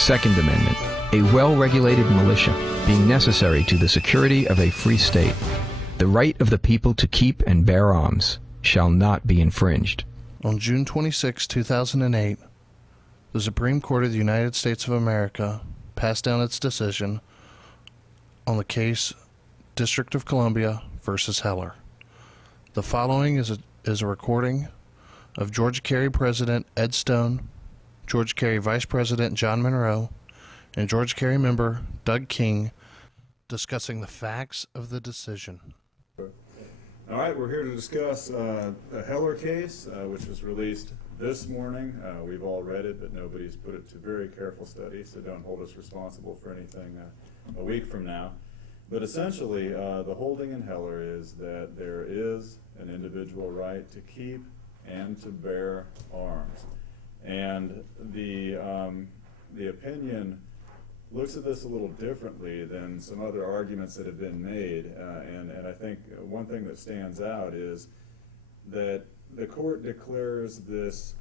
Second Amendment, a well-regulated militia being necessary to the security of a free state. The right of the people to keep and bear arms shall not be infringed. On June 26, 2008, the Supreme Court of the United States of America passed down its decision on the case District of Columbia versus Heller. The following is a recording of Georgia Carry President Ed Stone, Georgia Carry Vice President John Monroe, and Georgia Carry member Doug King discussing the facts of the decision. All right, we're here to discuss a Heller case, which was released this morning. We've all read it, but nobody's put it to very careful study, so don't hold us responsible for anything a week from now. But essentially, the holding in Heller is that there is an individual right to keep and to bear arms. And the opinion looks at this a little differently than some other arguments that have been made. And I think one thing that stands out is that the court declares this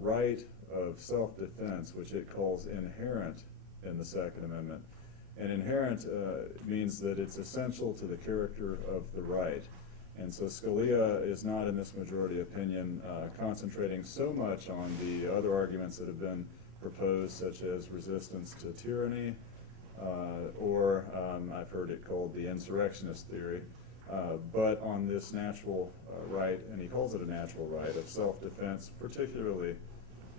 right of self-defense, which it calls inherent in the Second Amendment. And inherent means that it's essential to the character of the right. And so Scalia is not, in this majority opinion, concentrating so much on the other arguments that have been proposed, such as resistance to tyranny, or I've heard it called the insurrectionist theory, but on this natural right, and he calls it a natural right, of self-defense, particularly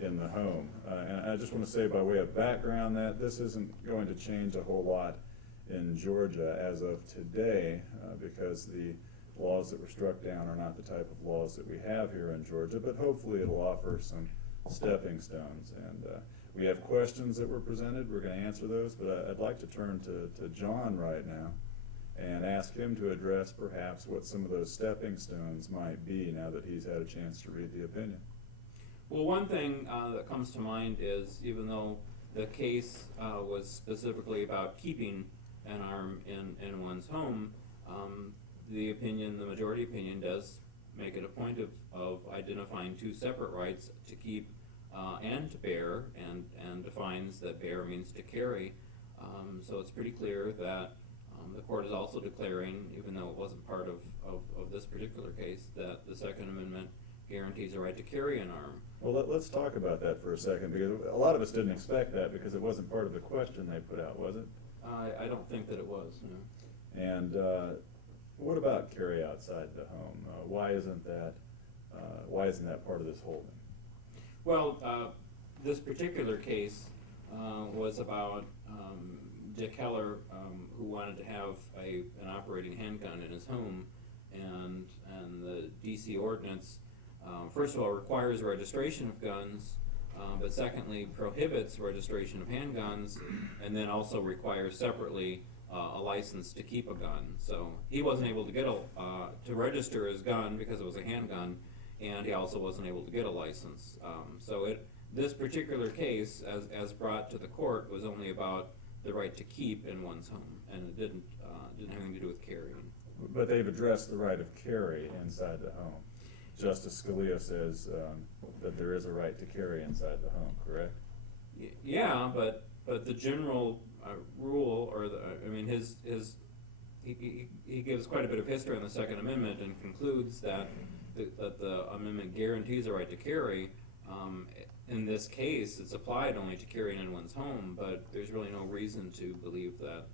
in the home. And I just want to say by way of background that this isn't going to change a whole lot in Georgia as of today, because the laws that were struck down are not the type of laws that we have here in Georgia, but hopefully it'll offer some stepping stones. And we have questions that were presented. We're going to answer those, but I'd like to turn to John right now and ask him to address perhaps what some of those stepping stones might be now that he's had a chance to read the opinion. Well, one thing that comes to mind is, even though the case was specifically about keeping an arm in one's home, the majority opinion does make it a point of identifying two separate rights, to keep and to bear, and defines that bear means to carry. So it's pretty clear that the court is also declaring, even though it wasn't part of this particular case, that the Second Amendment guarantees a right to carry an arm. Well, let's talk about that for a second, because a lot of us didn't expect that, because it wasn't part of the question they put out, was it? I don't think that it was, no. And what about carry outside the home? Why isn't that part of this holding? Well, this particular case was about Dick Heller, who wanted to have an operating handgun in his home, and the DC ordinance, first of all, requires registration of guns, but secondly, prohibits registration of handguns, and then also requires separately a license to keep a gun. So he wasn't able to get to register his gun because it was a handgun, and he also wasn't able to get a license. This particular case, as brought to the court, was only about the right to keep in one's home, and it didn't have anything to do with carrying. But they've addressed the right of carry inside the home. Justice Scalia says that there is a right to carry inside the home, correct? Yeah, but the general rule, or he gives quite a bit of history on the Second Amendment and concludes that the amendment guarantees a right to carry. In this case, it's applied only to carrying in one's home, but there's really no reason to believe that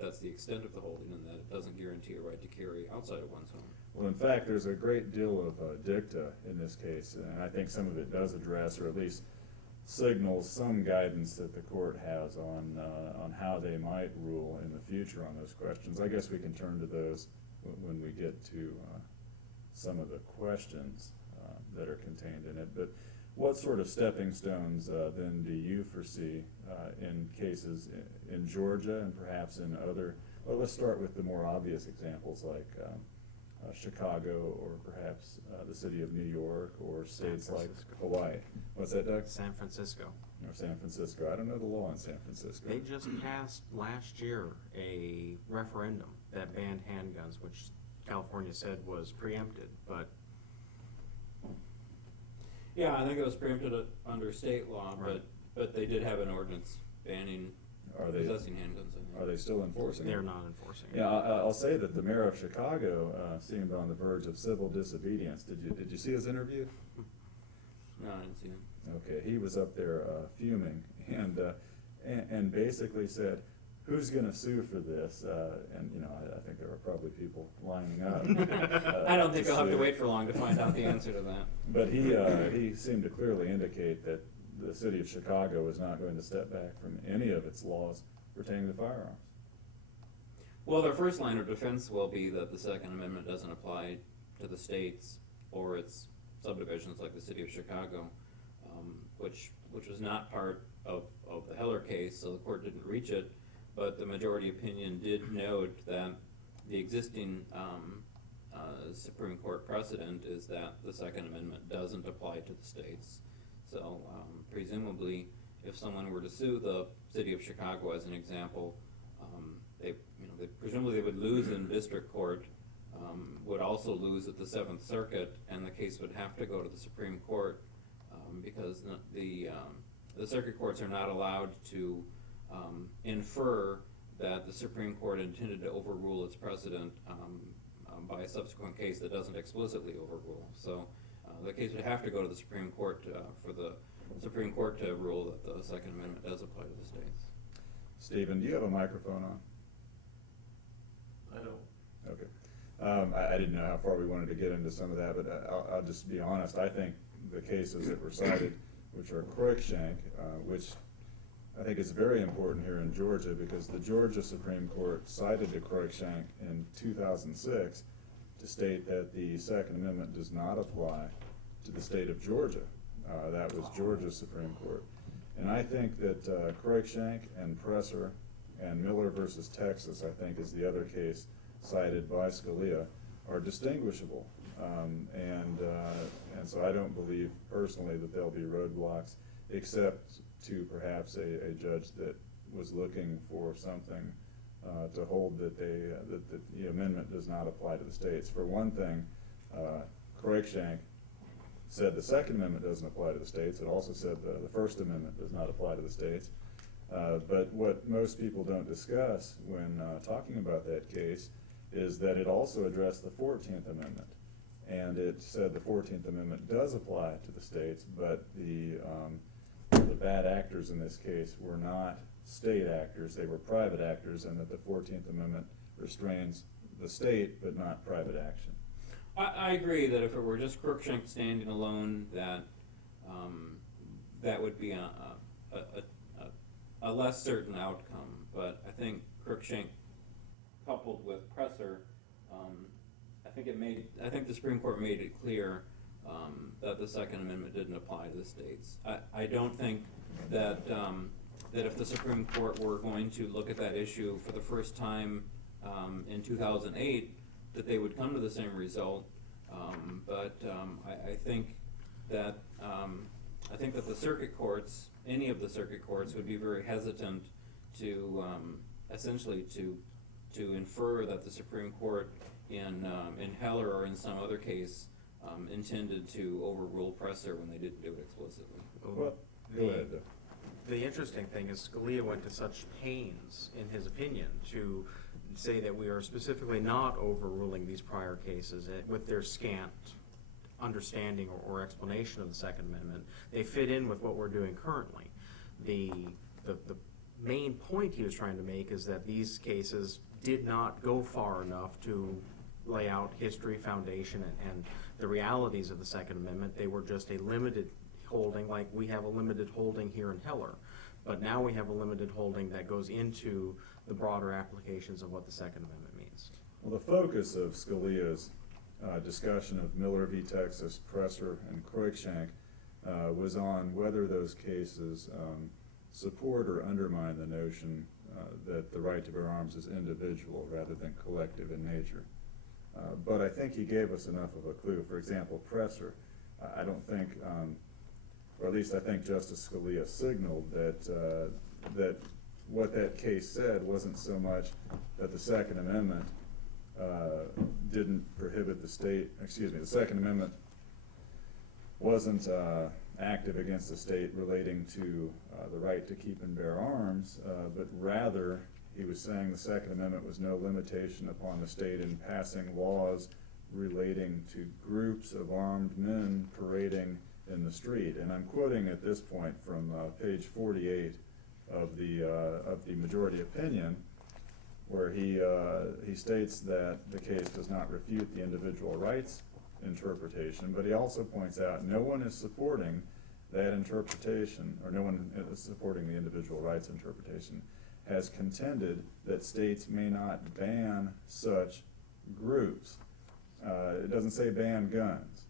that's the extent of the holding, and that it doesn't guarantee a right to carry outside of one's home. Well, in fact, there's a great deal of dicta in this case, and I think some of it does address, or at least signals, some guidance that the court has on how they might rule in the future on those questions. I guess we can turn to those when we get to some of the questions that are contained in it. But what sort of stepping stones then do you foresee in cases in Georgia and perhaps in other, well, let's start with the more obvious examples like Chicago, or perhaps the city of New York, or states like Hawaii. What's that, Doug? San Francisco. Or San Francisco. I don't know the law in San Francisco. They just passed last year a referendum that banned handguns, which California said was preempted, but Yeah, I think it was preempted under state law, Right. But they did have an ordinance banning Are they, possessing handguns, I think. are they still enforcing it? They're not enforcing it. Yeah, I'll say that the mayor of Chicago seemed on the verge of civil disobedience. Did you see his interview? No, I didn't see him. Okay, he was up there fuming and basically said, "Who's going to sue for this?" And you know, I think there were probably people lining up. I don't think I'll have to sue. wait for long to find out the answer to that. But he seemed to clearly indicate that the city of Chicago is not going to step back from any of its laws pertaining to firearms. Well, their first line of defense will be that the Second Amendment doesn't apply to the states or its subdivisions like the city of Chicago, which was not part of the Heller case, so the court didn't reach it. But the majority opinion did note that the existing Supreme Court precedent is that the Second Amendment doesn't apply to the states. So presumably, if someone were to sue the city of Chicago, as an example, presumably they would lose in district court, would also lose at the Seventh Circuit, and the case would have to go to the Supreme Court because the circuit courts are not allowed to infer that the Supreme Court intended to overrule its precedent by a subsequent case that doesn't explicitly overrule. So the case would have to go to the Supreme Court for the Supreme Court to rule that the Second Amendment does apply to the states. Stephen, do you have a microphone on? I don't. Okay. I didn't know how far we wanted to get into some of that, but I'll just be honest. I think the cases that were cited, which are Cruikshank, which I think is very important here in Georgia because the Georgia Supreme Court cited the Cruikshank in 2006 to state that the Second Amendment does not apply to the state of Georgia. That was Georgia's Supreme Court. And I think that Cruikshank and Presser and Miller versus Texas, I think, is the other case cited by Scalia, are distinguishable. And so I don't believe personally that there'll be roadblocks, except to perhaps a judge that was looking for something to hold that the amendment does not apply to the states. For one thing, Cruikshank said the Second Amendment doesn't apply to the states. It also said the First Amendment does not apply to the states. But what most people don't discuss when talking about that case is that it also addressed the 14th Amendment. And it said the 14th Amendment does apply to the states, but the bad actors in this case were not state actors, they were private actors, and that the 14th Amendment restrains the state but not private action. I agree that if it were just Cruikshank standing alone, that that would be a less certain outcome. But I think Cruikshank, coupled with Presser, I think the Supreme Court made it clear that the Second Amendment didn't apply to the states. I don't think that that if the Supreme Court were going to look at that issue for the first time in 2008, that they would come to the same result. But I think that the circuit courts, any of the circuit courts, would be very hesitant to essentially to infer that the Supreme Court in Heller or in some other case intended to overrule Presser when they didn't do it explicitly. Well, go ahead. The interesting thing is Scalia went to such pains in his opinion to say that we are specifically not overruling these prior cases with their scant understanding or explanation of the Second Amendment. They fit in with what we're doing currently. The main point he was trying to make is that these cases did not go far enough to lay out history, foundation, and the realities of the Second Amendment. They were just a limited holding, like we have a limited holding here in Heller. But now we have a limited holding that goes into the broader applications of what the Second Amendment means. Well, the focus of Scalia's discussion of Miller v. Texas, Presser, and Cruikshank was on whether those cases support or undermine the notion that the right to bear arms is individual rather than collective in nature. But I think he gave us enough of a clue. For example, Presser, I don't think, or at least I think Justice Scalia signaled that what that case said wasn't so much that the Second Amendment didn't prohibit the state, the Second Amendment wasn't active against the state relating to the right to keep and bear arms, but rather he was saying the Second Amendment was no limitation upon the state in passing laws relating to groups of armed men parading in the street. And I'm quoting at this point from page 48 of the majority opinion, where he states that the case does not refute the individual rights interpretation, but he also points out no one is supporting that interpretation, or no one is supporting the individual rights interpretation, has contended that states may not ban such groups. It doesn't say ban guns.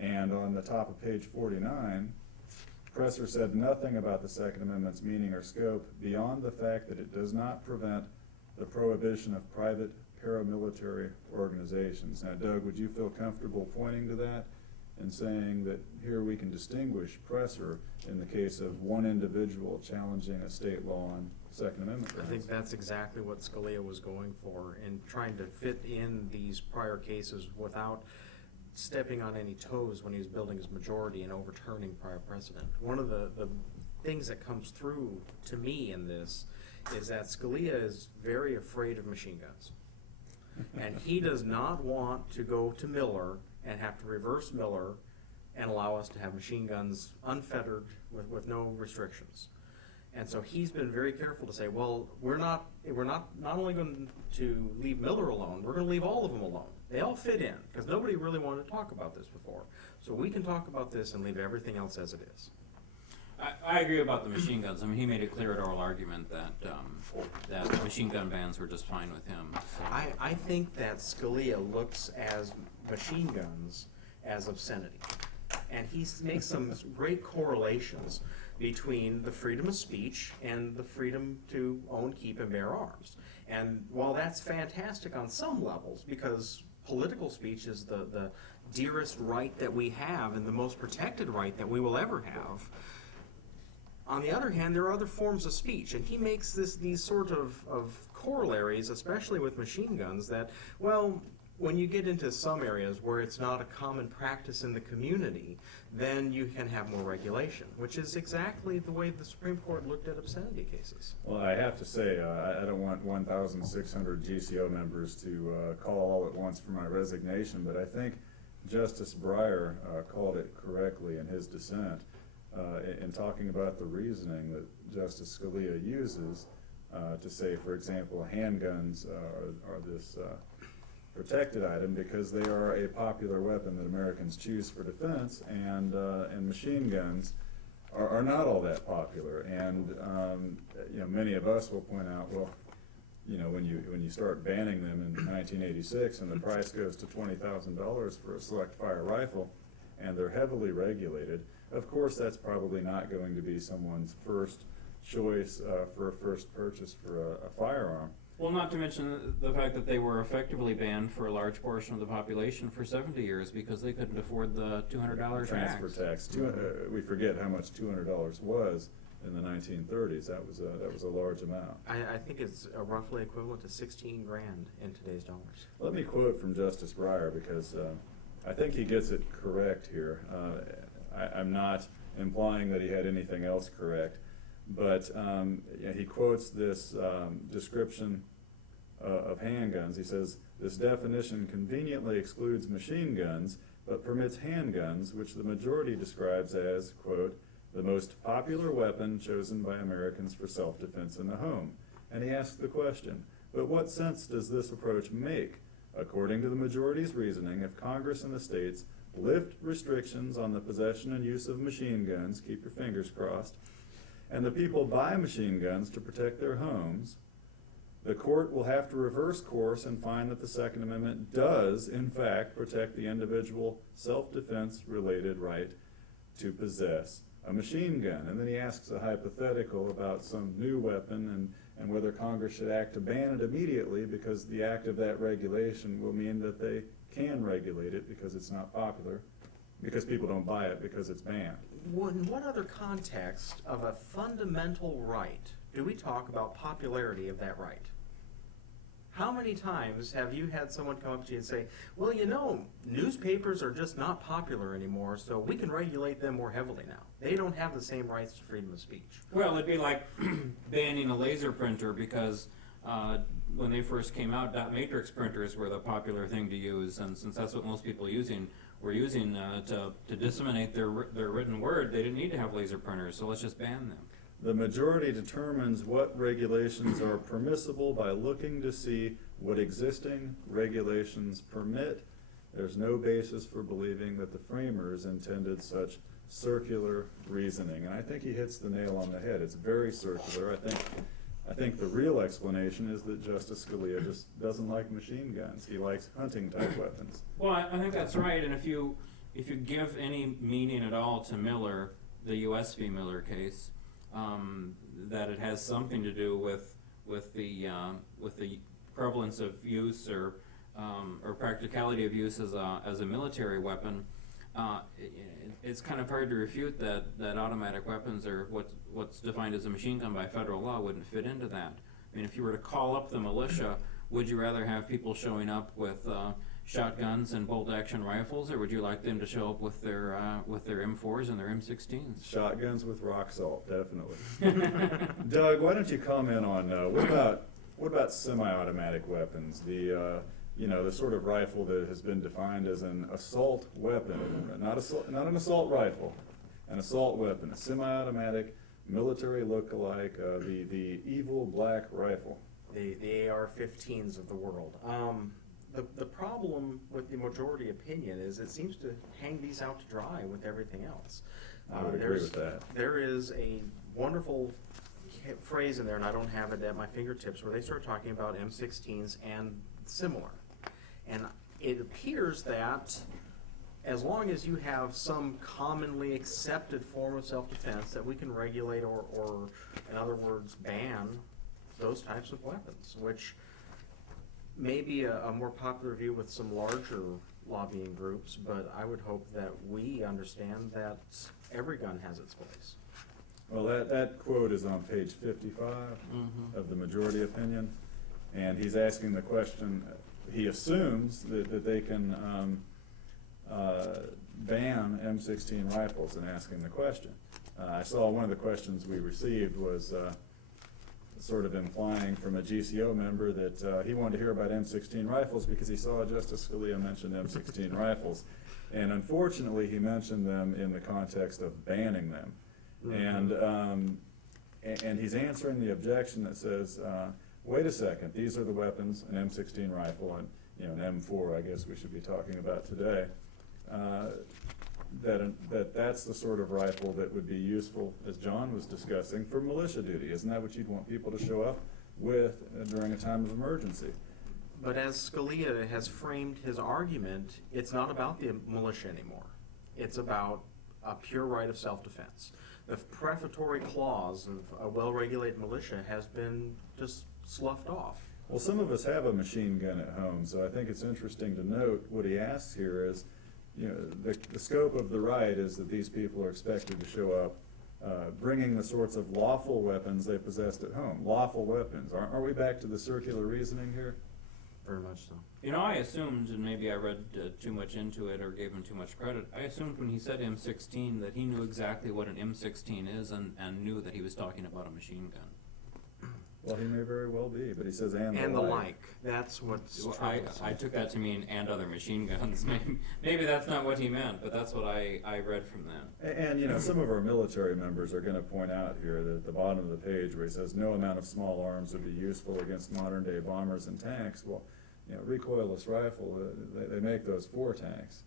And on the top of page 49, Presser said nothing about the Second Amendment's meaning or scope beyond the fact that it does not prevent the prohibition of private paramilitary organizations. Now, Doug, would you feel comfortable pointing to that and saying that here we can distinguish Presser in the case of one individual challenging a state law on Second Amendment grounds? I think that's exactly what Scalia was going for in trying to fit in these prior cases without stepping on any toes when he was building his majority and overturning prior precedent. One of the things that comes through to me in this is that Scalia is very afraid of machine guns. And he does not want to go to Miller and have to reverse Miller and allow us to have machine guns unfettered with no restrictions. And so he's been very careful to say, well, we're not only going to leave Miller alone, we're going to leave all of them alone. They all fit in, because nobody really wanted to talk about this before. So we can talk about this and leave everything else as it is. I agree about the machine guns. I mean, he made it clear at oral argument that that machine gun bans were just fine with him. So. I think that Scalia looks as machine guns as obscenity. And he makes some great correlations between the freedom of speech and the freedom to own, keep, and bear arms. And while that's fantastic on some levels, because political speech is the dearest right that we have and the most protected right that we will ever have, on the other hand, there are other forms of speech, and he makes these sort of corollaries, especially with machine guns, that, well, when you get into some areas where it's not a common practice in the community, then you can have more regulation, which is exactly the way the Supreme Court looked at obscenity cases. Well, I have to say, I don't want 1,600 GCO members to call all at once for my resignation, but I think Justice Breyer called it correctly in his dissent. In talking about the reasoning that Justice Scalia uses to say, for example, handguns are this protected item because they are a popular weapon that Americans choose for defense, and machine guns are not all that popular. And many of us will point out, well, when you start banning them in 1986 and the price goes to $20,000 for a select fire rifle, and they're heavily regulated, of course that's probably not going to be someone's first choice for a first purchase for a firearm. Well, not to mention the fact that they were effectively banned for a large portion of the population for 70 years because they couldn't afford the $200 transfer tax. We forget how much $200 was in the 1930s. That was a large amount. I think it's roughly equivalent to 16 grand in today's dollars. Let me quote from Justice Breyer, because I think he gets it correct here. I'm not implying that he had anything else correct, but he quotes this description of handguns. He says, "This definition conveniently excludes machine guns, but permits handguns, which the majority describes as, quote, the most popular weapon chosen by Americans for self-defense in the home." And he asks the question, but what sense does this approach make? According to the majority's reasoning, if Congress and the states lift restrictions on the possession and use of machine guns, keep your fingers crossed, and the people buy machine guns to protect their homes, the court will have to reverse course and find that the Second Amendment does, in fact, protect the individual self-defense related right to possess a machine gun. And then he asks a hypothetical about some new weapon and whether Congress should act to ban it immediately, because the act of that regulation will mean that they can regulate it because it's not popular, because people don't buy it because it's banned. In what other context of a fundamental right do we talk about popularity of that right? How many times have you had someone come up to you and say, well, you know, newspapers are just not popular anymore, so we can regulate them more heavily now. They don't have the same rights to freedom of speech. Well, it'd be like banning a laser printer because when they first came out, dot matrix printers were the popular thing to use, and since that's what most people were using to disseminate their written word, they didn't need to have laser printers, so let's just ban them. The majority determines what regulations are permissible by looking to see what existing regulations permit. There's no basis for believing that the framers intended such circular reasoning. And I think he hits the nail on the head. It's very circular. I think the real explanation is that Justice Scalia just doesn't like machine guns. He likes hunting type weapons. Well, I think that's right, and if you give any meaning at all to Miller, the U.S. v. Miller case, that it has something to do with the prevalence of use or practicality of use as a military weapon, it's kind of hard to refute that automatic weapons or what's defined as a machine gun by federal law wouldn't fit into that. I mean, if you were to call up the militia, would you rather have people showing up with shotguns and bolt-action rifles, or would you like them to show up with their M4s and their M16s? Shotguns with rock salt, definitely. Doug, why don't you comment on what about semi-automatic weapons? The sort of rifle that has been defined as an assault weapon, not an assault rifle, an assault weapon, a semi-automatic military look-alike, the evil black rifle. The AR-15s of the world. The problem with the majority opinion is it seems to hang these out to dry with everything else. I would agree with that. There is a wonderful phrase in there, and I don't have it at my fingertips, where they start talking about M16s and similar. And it appears that as long as you have some commonly accepted form of self-defense, that we can regulate or in other words, ban those types of weapons, which may be a more popular view with some larger lobbying groups, but I would hope that we understand that every gun has its place. Well, that quote is on page 55 of the majority opinion, and he's asking the question, he assumes that they can ban M16 rifles and asking the question. I saw one of the questions we received was sort of implying from a GCO member that he wanted to hear about M16 rifles because he saw Justice Scalia mention M16 rifles. And unfortunately, he mentioned them in the context of banning them. And he's answering the objection that says, wait a second, these are the weapons, an M16 rifle, and an M4, I guess we should be talking about today. That's the sort of rifle that would be useful, as John was discussing, for militia duty. Isn't that what you'd want people to show up with during a time of emergency? But as Scalia has framed his argument, it's not about the militia anymore. It's about a pure right of self-defense. The prefatory clause of a well-regulated militia has been just sloughed off. Well, some of us have a machine gun at home, so I think it's interesting to note what he asks here is, the scope of the right is that these people are expected to show up bringing the sorts of lawful weapons they possessed at home. Lawful weapons. Aren't we back to the circular reasoning here? Very much so. I assumed, and maybe I read too much into it or gave him too much credit, I assumed when he said M16 that he knew exactly what an M16 is and knew that he was talking about a machine gun. Well, he may very well be, but he says and the like. That's what's I took that to mean and other machine guns. Maybe that's not what he meant, but that's what I read from that. And some of our military members are going to point out here that at the bottom of the page where he says no amount of small arms would be useful against modern day bombers and tanks. Well, recoilless rifle, they make those for tanks.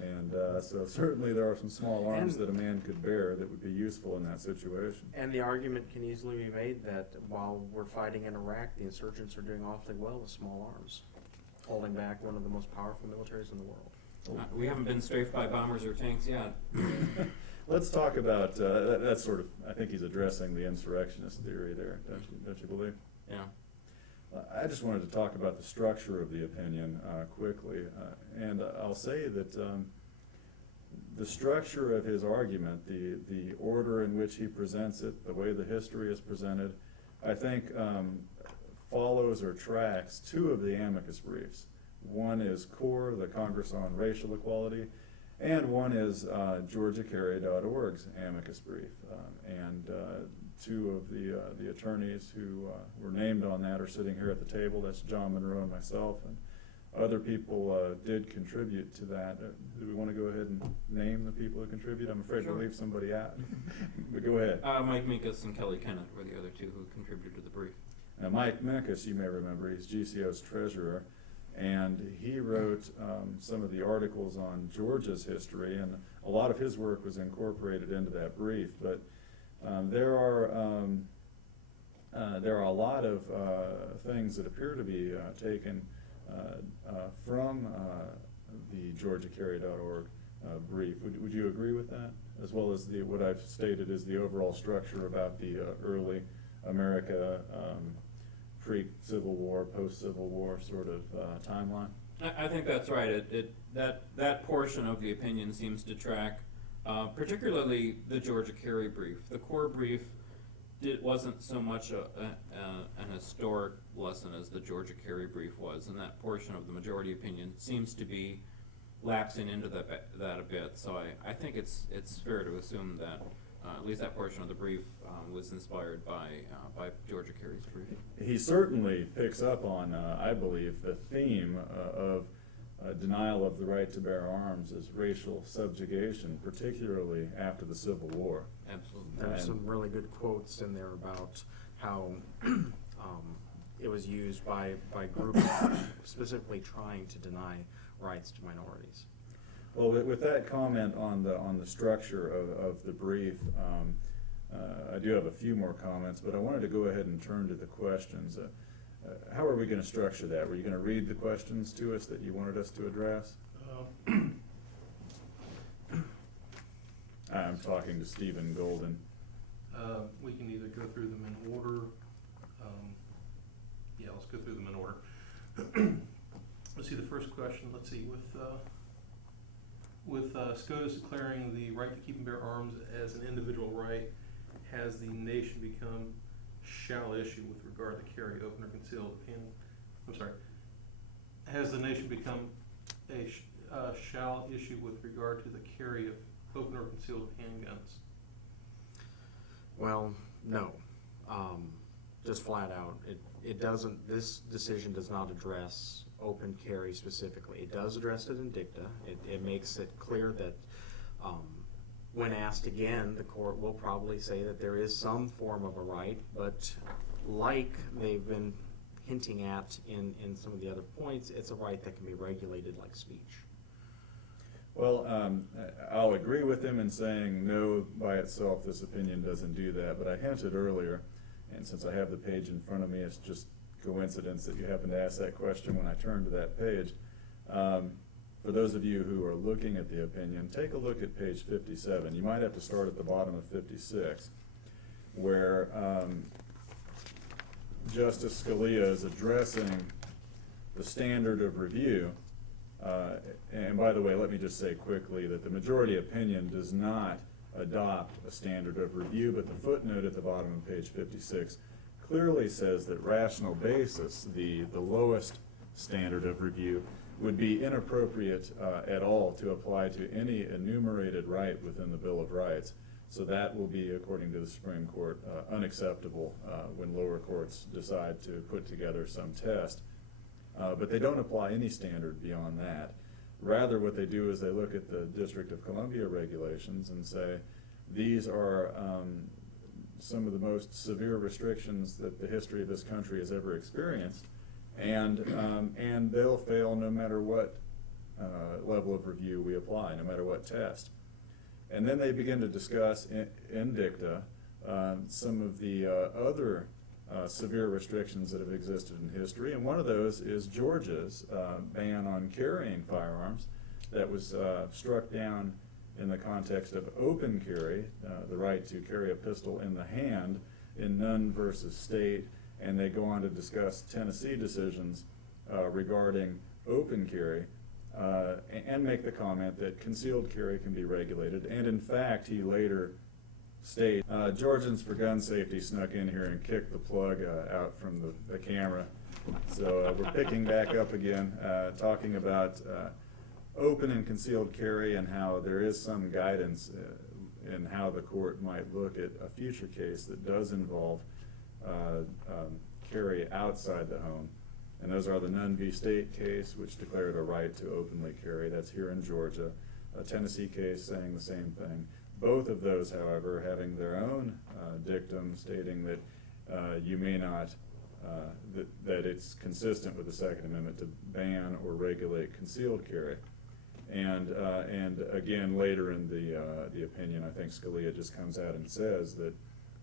And so certainly there are some small arms that a man could bear that would be useful in that situation. And the argument can easily be made that while we're fighting in Iraq, the insurgents are doing awfully well with small arms, holding back one of the most powerful militaries in the world. We haven't been strafed by bombers or tanks yet. Let's talk about, that's sort of, I think he's addressing the insurrectionist theory there, don't you believe? Yeah. I just wanted to talk about the structure of the opinion quickly, and I'll say that the structure of his argument, the order in which he presents it, the way the history is presented, I think follows or tracks two of the amicus briefs. One is CORE, the Congress on Racial Equality, and one is GeorgiaCarry.org's amicus brief. Two of the attorneys who were named on that are sitting here at the table. That's John Monroe and myself, and other people did contribute to that. Do we want to go ahead and name the people who contribute? I'm afraid Sure. to leave somebody out. But go ahead. Mike Minkus and Kelly Kennett were the other two who contributed to the brief. Now, Mike Minkus, you may remember, he's GCO's treasurer, and he wrote some of the articles on Georgia's history, and a lot of his work was incorporated into that brief. But there are a lot of things that appear to be taken from the GeorgiaCarry.org brief. Would you agree with that? As well as what I've stated is the overall structure about the early America, pre-Civil War, post-Civil War sort of timeline? I think that's right. That portion of the opinion seems to track, particularly the Georgia Carry brief. The core brief wasn't so much an historic lesson as the Georgia Carry brief was, and that portion of the majority opinion seems to be lapsing into that a bit. So I think it's fair to assume that at least that portion of the brief was inspired by Georgia Carry's brief. He certainly picks up on, I believe, the theme of denial of the right to bear arms as racial subjugation, particularly after the Civil War. Absolutely. There's some really good quotes in there about how it was used by groups specifically trying to deny rights to minorities. Well, with that comment on the structure of the brief, I do have a few more comments, but I wanted to go ahead and turn to the questions. How are we going to structure that? Were you going to read the questions to us that you wanted us to address? I'm talking to Stephen Golden. We can either go through them in order. Yeah, let's go through them in order. Let's see the first question. Let's see, with SCOTUS declaring the right to keep and bear arms as an individual right, has the nation become shall issue with regard to carry open or concealed has the nation become a shall issue with regard to the carry of open or concealed handguns? Well, no. Just flat out, it doesn't, this decision does not address open carry specifically. It does address it in dicta. It makes it clear that when asked again, the court will probably say that there is some form of a right, but like they've been hinting at in some of the other points, it's a right that can be regulated like speech. Well, I'll agree with him in saying no, by itself this opinion doesn't do that, but I hinted earlier, and since I have the page in front of me, it's just coincidence that you happen to ask that question when I turn to that page. For those of you who are looking at the opinion, take a look at page 57. You might have to start at the bottom of 56, where Justice Scalia is addressing the standard of review. And by the way, let me just say quickly that the majority opinion does not adopt a standard of review, but the footnote at the bottom of page 56 clearly says that rational basis, the lowest standard of review, would be inappropriate at all to apply to any enumerated right within the Bill of Rights. So that will be, according to the Supreme Court, unacceptable when lower courts decide to put together some test. But they don't apply any standard beyond that. Rather, what they do is they look at the District of Columbia regulations and say, these are some of the most severe restrictions that the history of this country has ever experienced, and they'll fail no matter what level of review we apply, no matter what test. And then they begin to discuss in dicta some of the other severe restrictions that have existed in history, and one of those is Georgia's ban on carrying firearms that was struck down in the context of open carry, the right to carry a pistol in the hand in Nunn versus State, and they go on to discuss Tennessee decisions regarding open carry and make the comment that concealed carry can be regulated, and in fact he later state. Georgians for Gun Safety snuck in here and kicked the plug out from the camera. So we're picking back up again, talking about open and concealed carry and how there is some guidance in how the court might look at a future case that does involve carry outside the home. And those are the Nunn v. State case, which declared a right to openly carry. That's here in Georgia. A Tennessee case saying the same thing. Both of those, however, having their own dictum stating that you may not, that it's consistent with the Second Amendment to ban or regulate concealed carry. And again, later in the opinion, I think Scalia just comes out and says that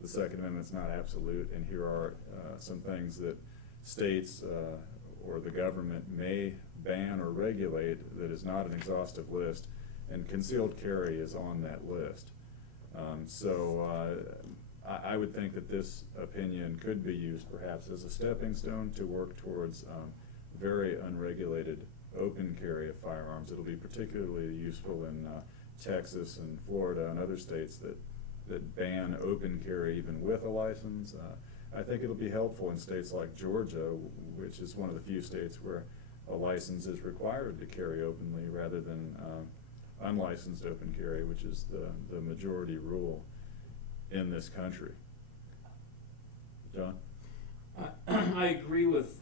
the Second Amendment's not absolute, and here are some things that states or the government may ban or regulate that is not an exhaustive list, and concealed carry is on that list. I would think that this opinion could be used perhaps as a stepping stone to work towards very unregulated open carry of firearms. It'll be particularly useful in Texas and Florida and other states that ban open carry even with a license. I think it'll be helpful in states like Georgia, which is one of the few states where a license is required to carry openly rather than unlicensed open carry, which is the majority rule in this country. John? I agree with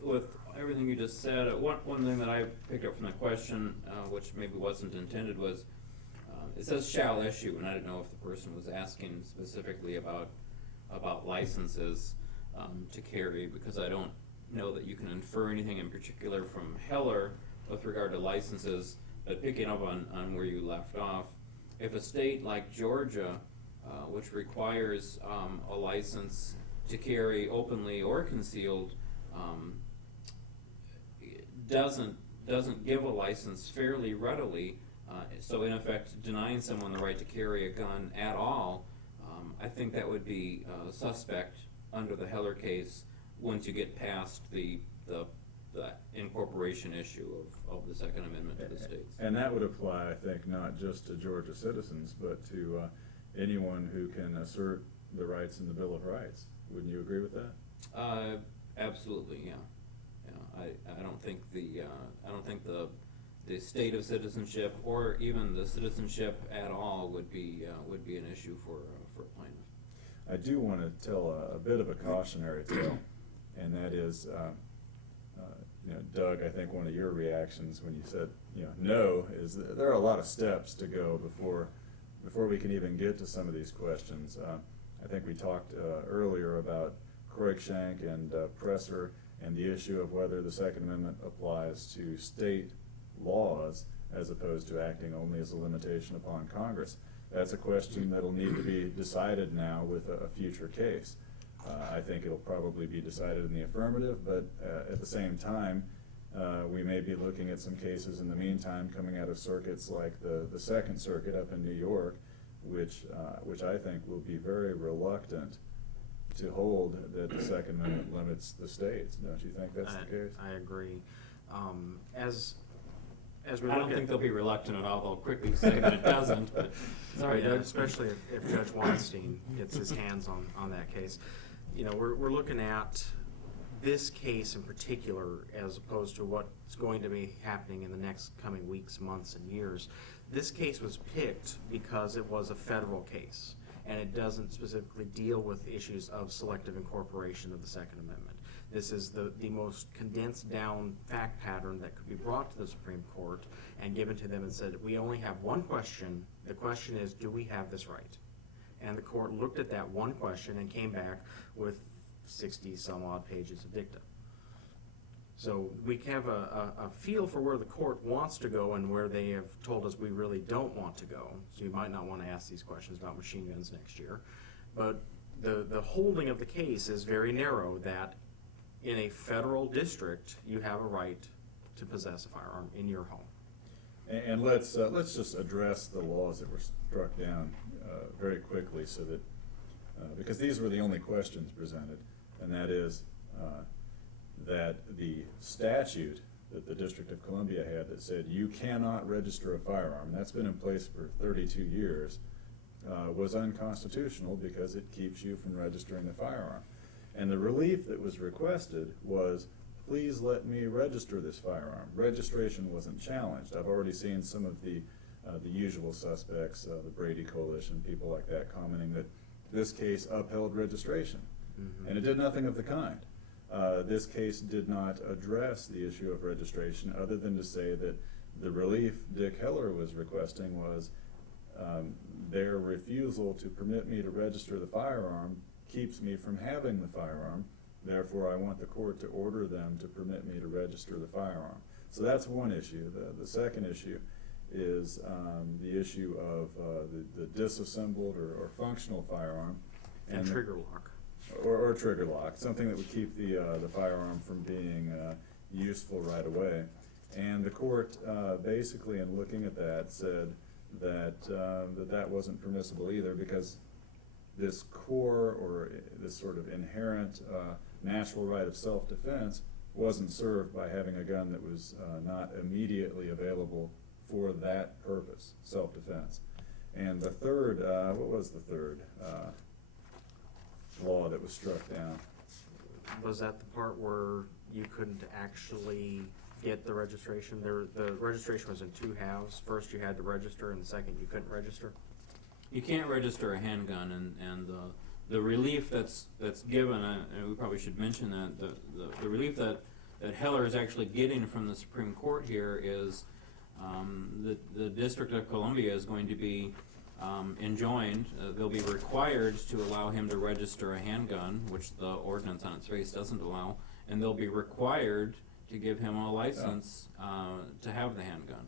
everything you just said. One thing that I picked up from the question, which maybe wasn't intended, was it says shall issue, and I didn't know if the person was asking specifically about licenses to carry, because I don't know that you can infer anything in particular from Heller with regard to licenses. But picking up on where you left off, if a state like Georgia, which requires a license to carry openly or concealed, doesn't give a license fairly readily, so in effect denying someone the right to carry a gun at all, I think that would be suspect under the Heller case once you get past the incorporation issue of the Second Amendment to the states. And that would apply, I think, not just to Georgia citizens, but to anyone who can assert the rights in the Bill of Rights. Wouldn't you agree with that? Absolutely, yeah. I don't think the state of citizenship or even the citizenship at all would be an issue for a plaintiff. I do want to tell a bit of a cautionary tale, and that is, Doug, I think one of your reactions when you said, no, is that there are a lot of steps to go before we can even get to some of these questions. I think we talked earlier about Cruikshank and Presser and the issue of whether the Second Amendment applies to state laws as opposed to acting only as a limitation upon Congress. That's a question that'll need to be decided now with a future case. I think it'll probably be decided in the affirmative, but at the same time, we may be looking at some cases in the meantime coming out of circuits like the Second Circuit up in New York, which I think will be very reluctant to hold that the Second Amendment limits the states. Don't you think that's the case? I agree. As we I don't think they'll be reluctant at all. They'll quickly say that it doesn't. But sorry, Doug. Especially if Judge Weinstein gets his hands on that case. We're looking at this case in particular as opposed to what's going to be happening in the next coming weeks, months, and years. This case was picked because it was a federal case, and it doesn't specifically deal with issues of selective incorporation of the Second Amendment. This is the most condensed down fact pattern that could be brought to the Supreme Court and given to them and said, we only have one question. The question is, do we have this right? And the court looked at that one question and came back with 60 some odd pages of dicta. So we have a feel for where the court wants to go and where they have told us we really don't want to go. So you might not want to ask these questions about machine guns next year. But the holding of the case is very narrow, that in a federal district you have a right to possess a firearm in your home. And let's just address the laws that were struck down very quickly, so that because these were the only questions presented, and that is that the statute that the District of Columbia had that said you cannot register a firearm, and that's been in place for 32 years, was unconstitutional because it keeps you from registering the firearm. And the relief that was requested was, please let me register this firearm. Registration wasn't challenged. I've already seen some of the usual suspects, the Brady Coalition, people like that, commenting that this case upheld registration. And it did nothing of the kind. This case did not address the issue of registration other than to say that the relief Dick Heller was requesting was their refusal to permit me to register the firearm keeps me from having the firearm. Therefore, I want the court to order them to permit me to register the firearm. So that's one issue. The second issue is the issue of the disassembled or functional firearm. And trigger lock. Or trigger lock, something that would keep the firearm from being useful right away. And the court basically, in looking at that, said that that wasn't permissible either, because this core or this sort of inherent natural right of self-defense wasn't served by having a gun that was not immediately available for that purpose, self-defense. And the third, what was the third law that was struck down? Was that the part where you couldn't actually get the registration? The registration was in two halves. First you had to register, and the second you couldn't register? You can't register a handgun, and the relief that's given, and we probably should mention that, the relief that Heller is actually getting from the Supreme Court here is the District of Columbia is going to be enjoined, they'll be required to allow him to register a handgun, which the ordinance on its face doesn't allow, and they'll be required to give him a license to have the handgun.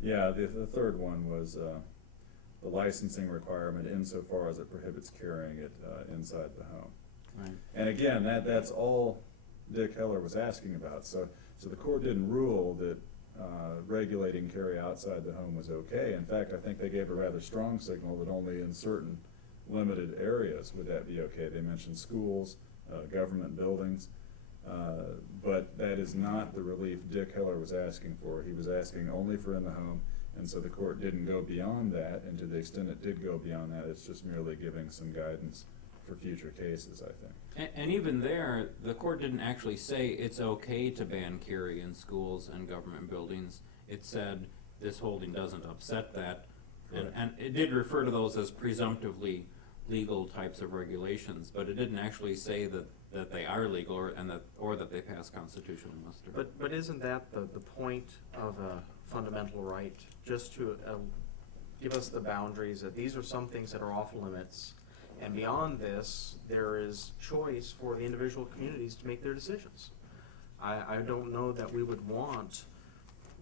Yeah, the third one was the licensing requirement insofar as it prohibits carrying it inside the home. Right. And again, that's all Dick Heller was asking about. So the court didn't rule that regulating carry outside the home was okay. In fact, I think they gave a rather strong signal that only in certain limited areas would that be okay. They mentioned schools, government buildings, but that is not the relief Dick Heller was asking for. He was asking only for in the home, and so the court didn't go beyond that, and to the extent it did go beyond that, it's just merely giving some guidance for future cases, I think. And even there, the court didn't actually say it's okay to ban carry in schools and government buildings. It said this holding doesn't upset that. And it did refer to those as presumptively legal types of regulations, but it didn't actually say that they are legal or that they pass constitutional muster. But isn't that the point of a fundamental right? Just to give us the boundaries that these are some things that are off limits, and beyond this, there is choice for the individual communities to make their decisions. I don't know that we would want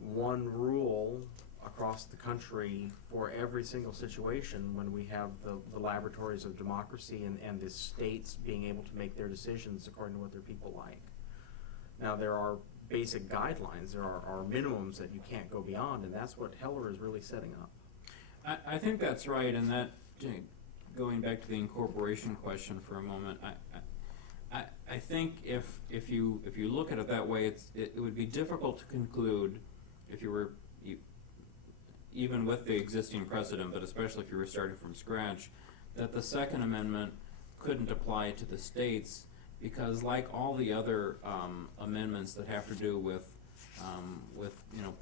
one rule across the country for every single situation when we have the laboratories of democracy and the states being able to make their decisions according to what their people like. Now, there are basic guidelines, there are minimums that you can't go beyond, and that's what Heller is really setting up. I think that's right, and that, going back to the incorporation question for a moment, I think if you look at it that way, it would be difficult to conclude, if you were even with the existing precedent, but especially if you were starting from scratch, that the Second Amendment couldn't apply to the states, because like all the other amendments that have to do with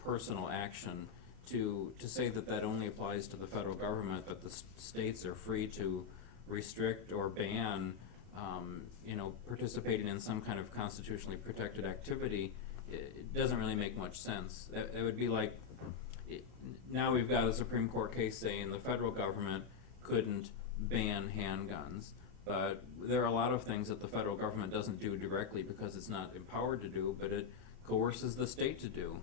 personal action, to say that only applies to the federal government, but the states are free to restrict or ban participating in some kind of constitutionally protected activity, it doesn't really make much sense. It would be like, now we've got a Supreme Court case saying the federal government couldn't ban handguns, but there are a lot of things that the federal government doesn't do directly because it's not empowered to do, but it coerces the state to do,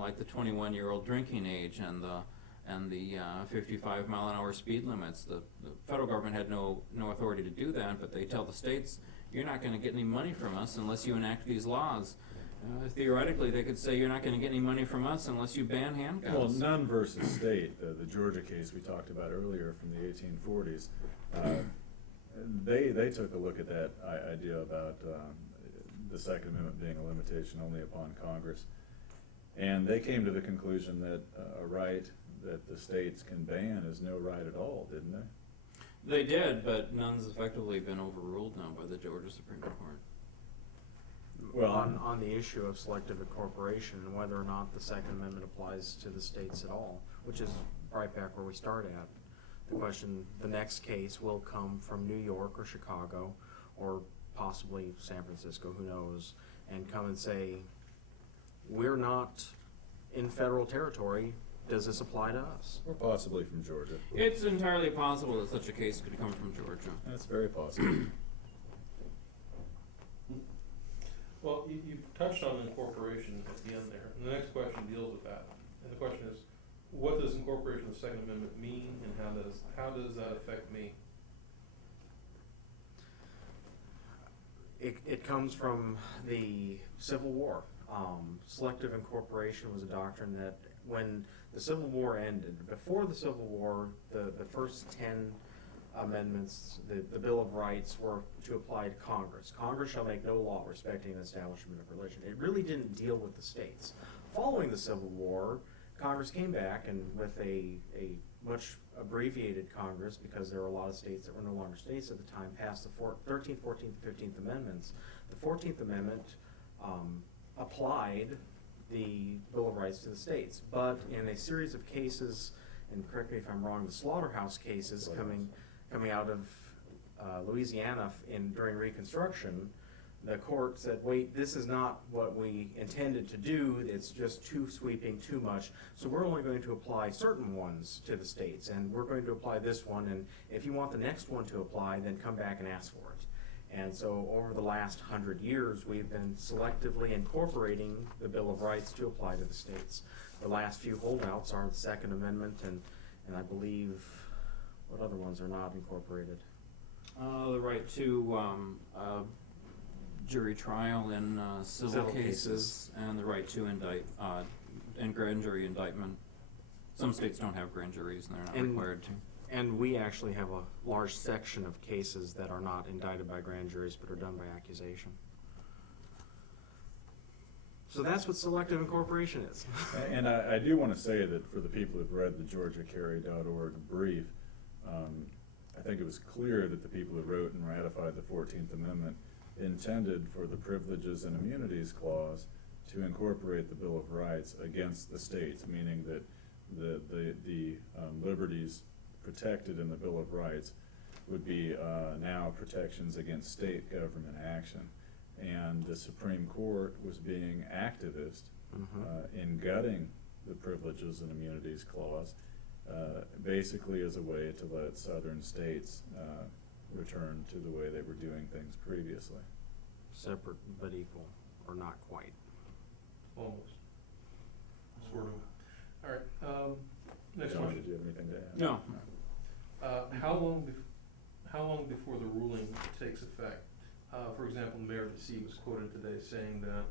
like the 21-year-old drinking age and the 55-mile-an-hour speed limits. The federal government had no authority to do that, but they tell the states, you're not going to get any money from us unless you enact these laws. Theoretically, they could say, you're not going to get any money from us unless you ban handguns. Well, none versus state, the Georgia case we talked about earlier from the 1840s, they took a look at that idea about the Second Amendment being a limitation only upon Congress. And they came to the conclusion that a right that the states can ban is no right at all, didn't they? They did, but none's effectively been overruled now by the Georgia Supreme Court. Well, On the issue of selective incorporation and whether or not the Second Amendment applies to the states at all, which is right back where we start at. The question, the next case will come from New York or Chicago or possibly San Francisco, who knows, and come and say, we're not in federal territory, does this apply to us? or possibly from Georgia. It's entirely possible that such a case could come from Georgia. That's very possible. Well, you touched on incorporation at the end there, and the next question deals with that. And the question is, what does incorporation of the Second Amendment mean, and how does that affect me? It comes from the Civil War. Selective incorporation was a doctrine that when the Civil War ended, before the Civil War, the first 10 amendments, the Bill of Rights were to apply to Congress. Congress shall make no law respecting the establishment of religion. It really didn't deal with the states. Following the Civil War, Congress came back and with a much abbreviated Congress, because there were a lot of states that were no longer states at the time, passed the 13th, 14th, 15th Amendments. The 14th Amendment applied the Bill of Rights to the states, but in a series of cases, and correct me if I'm wrong, the slaughterhouse cases coming out of Louisiana during Reconstruction, the court said, wait, this is not what we intended to do, it's just too sweeping, too much, so we're only going to apply certain ones to the states, and we're going to apply this one, and if you want the next one to apply, then come back and ask for it. And so over the last 100 years, we've been selectively incorporating the Bill of Rights to apply to the states. The last few holdouts are the Second Amendment, and I believe, what other ones are not incorporated? The right to jury trial in civil cases, and the right to indict and grand jury indictment. Some states don't have grand juries, and they're not required to. And we actually have a large section of cases that are not indicted by grand juries but are done by accusation. So that's what selective incorporation is. And I do want to say that for the people who've read the GeorgiaCarry.org brief, I think it was clear that the people who wrote and ratified the 14th Amendment intended for the Privileges and Immunities Clause to incorporate the Bill of Rights against the states, meaning that the liberties protected in the Bill of Rights would be now protections against state government action. And the Supreme Court was being activist in gutting the Privileges and Immunities Clause, basically as a way to let southern states return to the way they were doing things previously. Separate but equal, or not quite. Almost. Sort of. All right. Next John, question. did you have anything to add? No. How long before the ruling takes effect? For example, Mayor D.C. was quoted today saying that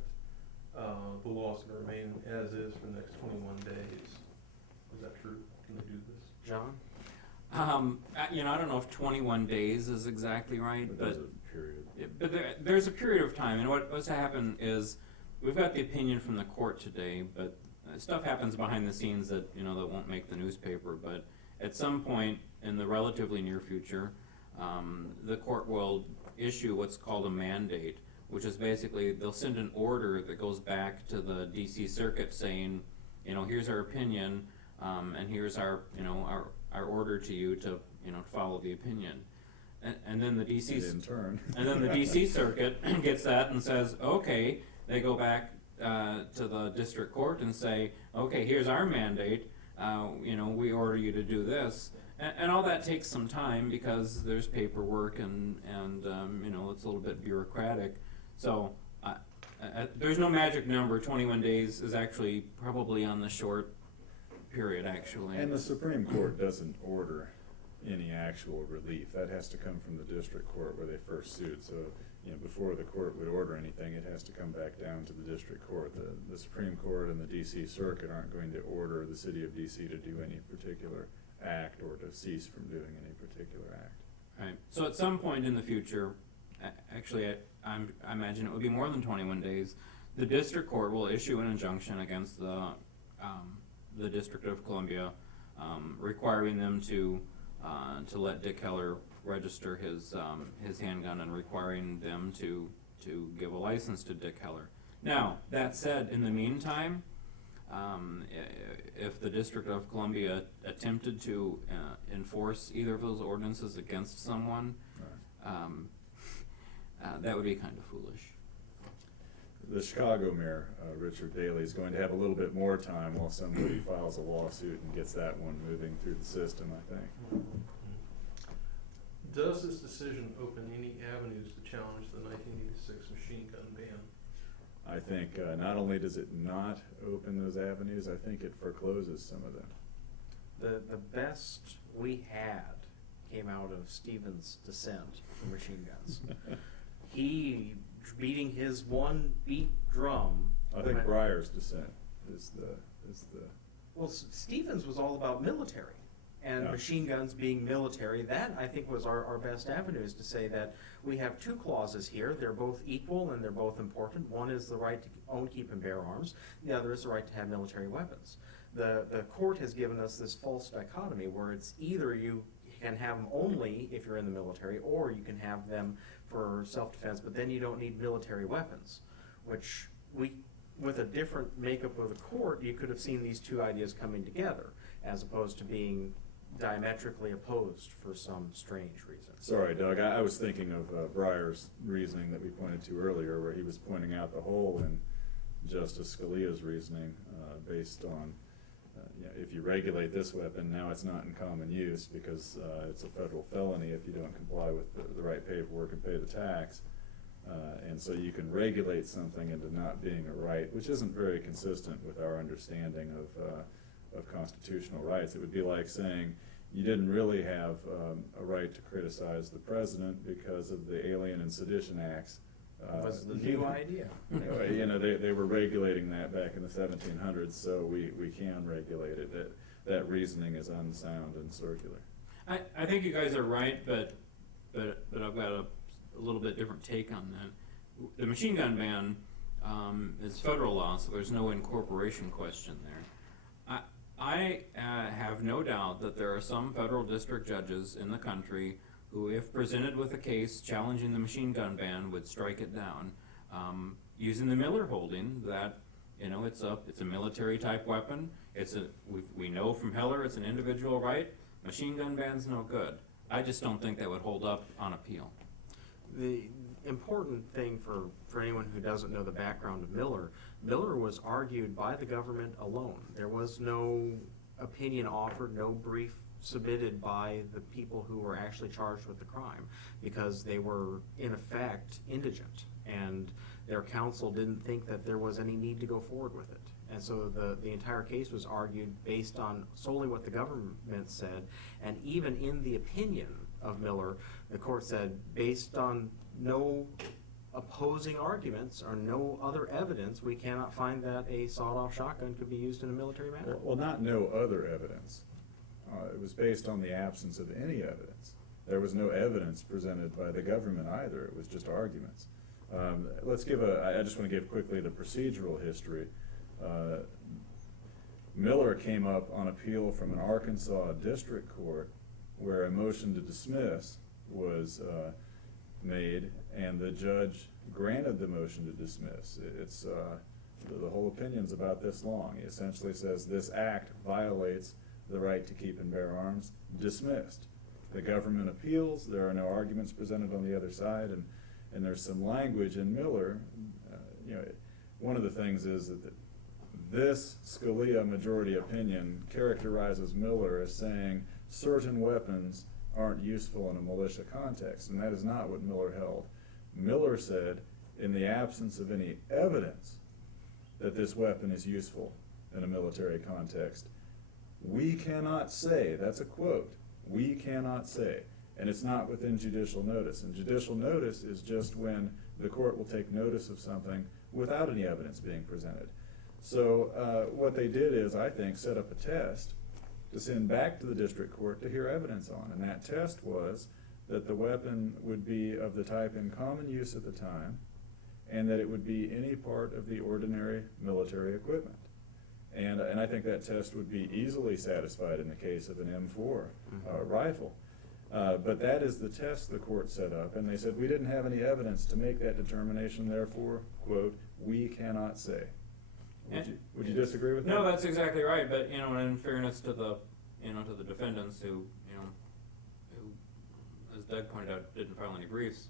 the law is going to remain as is for the next 21 days. Is that true? Can they do this? John? I don't know if 21 days is exactly right, But but there's a period. but there's a period of time, and what's happened is we've got the opinion from the court today, but stuff happens behind the scenes that that won't make the newspaper. But at some point in the relatively near future, the court will issue what's called a mandate, which is basically they'll send an order that goes back to the D.C. Circuit saying, here's our opinion, and here's our order to you to follow the opinion. And then the D.C. And in turn. and then the D.C. Circuit gets that and says, okay. They go back to the district court and say, okay, here's our mandate. We order you to do this. And all that takes some time because there's paperwork and it's a little bit bureaucratic. So there's no magic number. 21 days is actually probably on the short period, actually. And the Supreme Court doesn't order any actual relief. That has to come from the district court where they first sued. So, before the court would order anything, it has to come back down to the district court. The Supreme Court and the D.C. Circuit aren't going to order the city of D.C. to do any particular act or to cease from doing any particular act. Right. So at some point in the future, actually, I imagine it would be more than 21 days, the district court will issue an injunction against the District of Columbia requiring them to let Dick Heller register his handgun and requiring them to give a license to Dick Heller. Now, that said, in the meantime, if the District of Columbia attempted to enforce either of those ordinances against someone, that would be kind of foolish. The Chicago mayor, Richard Daley, is going to have a little bit more time while somebody files a lawsuit and gets that one moving through the system, I think. Does this decision open any avenues to challenge the 1986 machine gun ban? I think not only does it not open those avenues, I think it forecloses some of them. The best we had came out of Stevens' dissent from machine guns. He beating his one beat drum. I think Breyer's dissent is the. Well, Stevens was all about military, and machine guns being military. That, I think, was our best avenue, is to say that we have two clauses here. They're both equal and they're both important. One is the right to own, keep, and bear arms. The other is the right to have military weapons. The court has given us this false dichotomy where it's either you can have them only if you're in the military, or you can have them for self-defense, but then you don't need military weapons, which with a different makeup of the court, you could have seen these two ideas coming together, as opposed to being diametrically opposed for some strange reason. Sorry, Doug, I was thinking of Breyer's reasoning that we pointed to earlier, where he was pointing out the hole in Justice Scalia's reasoning based on if you regulate this weapon, now it's not in common use because it's a federal felony if you don't comply with the right paperwork and pay the tax. And so you can regulate something into not being a right, which isn't very consistent with our understanding of constitutional rights. It would be like saying you didn't really have a right to criticize the president because of the Alien and Sedition Acts. Was the new idea. They were regulating that back in the 1700s, so we can regulate it. That reasoning is unsound and circular. I think you guys are right, but I've got a little bit different take on that. The machine gun ban is federal law, so there's no incorporation question there. I have no doubt that there are some federal district judges in the country who, if presented with a case challenging the machine gun ban, would strike it down, using the Miller holding that it's a military type weapon. We know from Heller it's an individual right. Machine gun ban's no good. I just don't think that would hold up on appeal. The important thing for anyone who doesn't know the background of Miller was argued by the government alone. There was no opinion offered, no brief submitted by the people who were actually charged with the crime, because they were in effect indigent, and their counsel didn't think that there was any need to go forward with it. And so the entire case was argued based on solely what the government said, and even in the opinion of Miller, the court said, based on no opposing arguments or no other evidence, we cannot find that a sawed-off shotgun could be used in a military manner. Well, not no other evidence. It was based on the absence of any evidence. There was no evidence presented by the government either. It was just arguments. I just want to give quickly the procedural history. Miller came up on appeal from an Arkansas district court where a motion to dismiss was made, and the judge granted the motion to dismiss. It's the whole opinion's about this long. He essentially says this act violates the right to keep and bear arms, dismissed. The government appeals, there are no arguments presented on the other side, and there's some language in Miller. One of the things is that this Scalia majority opinion characterizes Miller as saying certain weapons aren't useful in a militia context, and that is not what Miller held. Miller said, in the absence of any evidence that this weapon is useful in a military context, we cannot say, that's a quote, we cannot say, and it's not within judicial notice. And judicial notice is just when the court will take notice of something without any evidence being presented. So what they did is, I think, set up a test to send back to the district court to hear evidence on. And that test was that the weapon would be of the type in common use at the time, and that it would be any part of the ordinary military equipment. And I think that test would be easily satisfied in the case of an M4 rifle. But that is the test the court set up, and they said we didn't have any evidence to make that determination, therefore, quote, we cannot say. Would you disagree with that? No, that's exactly right, but, you know, in fairness to the, you know, to the defendants who, as Doug pointed out, didn't file any briefs,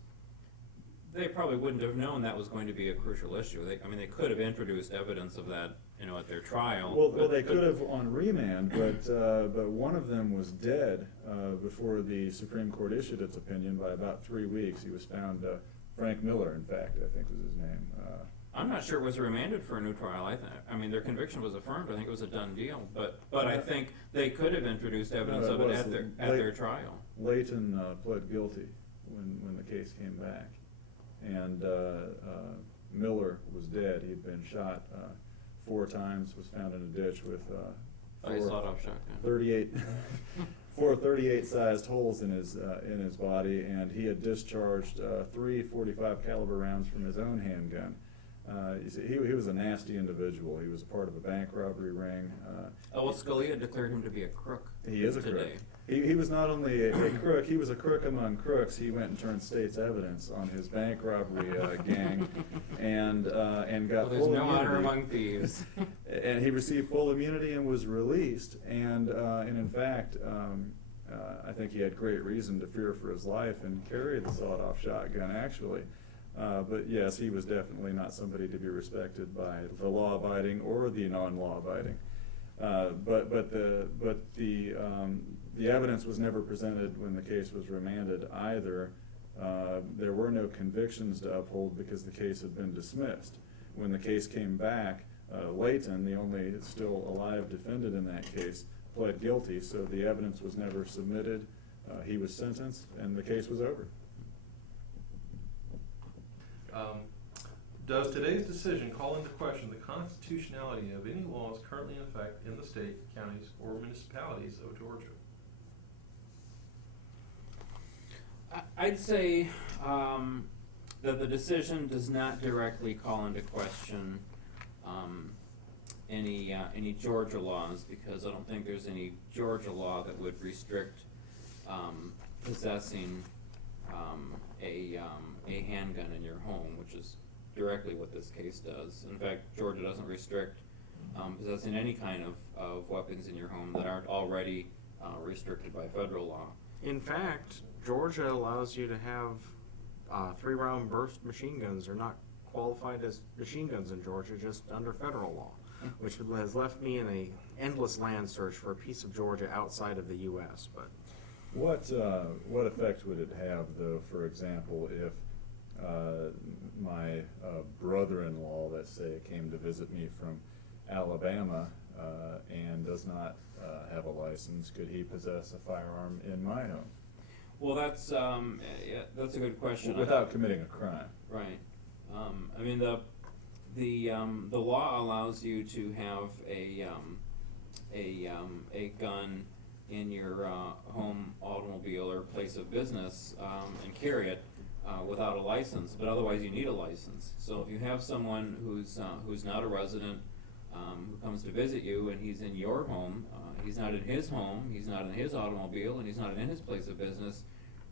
they probably wouldn't have known that was going to be a crucial issue. They could have introduced evidence of that, you know, at their trial. Well, they could have on remand, but one of them was dead before the Supreme Court issued its opinion by about 3 weeks. He was found, Frank Miller, in fact, I think was his name. I'm not sure it was remanded for a new trial. I mean, their conviction was affirmed. I think it was a done deal. But I think they could have introduced evidence of it at their trial. Layton pled guilty when the case came back, and Miller was dead. He had been shot 4 times, was found in a ditch with By a sawed-off shotgun. 38 sized holes in his body, and he had discharged 3 .45 caliber rounds from his own handgun. You see, he was a nasty individual. He was a part of a bank robbery ring. Well, Scalia declared him to be a crook. He is a crook. Today. He was not only a crook, he was a crook among crooks. He went and turned state's evidence on his bank robbery gang, and got Well, full there's no immunity. honor among thieves. And he received full immunity and was released. And in fact, I think he had great reason to fear for his life and carry the sawed-off shotgun, actually. But yes, he was definitely not somebody to be respected by the law-abiding or the non-law-abiding. But the evidence was never presented when the case was remanded either. There were no convictions to uphold because the case had been dismissed. When the case came back, Layton, the only still alive defendant in that case, pled guilty, so the evidence was never submitted. He was sentenced, and the case was over. Does today's decision call into question the constitutionality of any laws currently in effect in the state, counties, or municipalities of Georgia? I'd say that the decision does not directly call into question any Georgia laws, because I don't think there's any Georgia law that would restrict possessing a handgun in your home, which is directly what this case does. In fact, Georgia doesn't restrict possessing any kind of weapons in your home that aren't already restricted by federal law. In fact, Georgia allows you to have 3-round burst machine guns. They're not qualified as machine guns in Georgia, just under federal law, which has left me in a endless land search for a piece of Georgia outside of the U.S. But What effect would it have, though, for example, if my brother-in-law, let's say, came to visit me from Alabama and does not have a license? Could he possess a firearm in my home? Well, that's a good question. Without committing a crime. Right. I mean, the law allows you to have a gun in your home, automobile, or place of business and carry it without a license, but otherwise you need a license. So if you have someone who's not a resident who comes to visit you and he's in your home, he's not in his home, he's not in his automobile, and he's not in his place of business,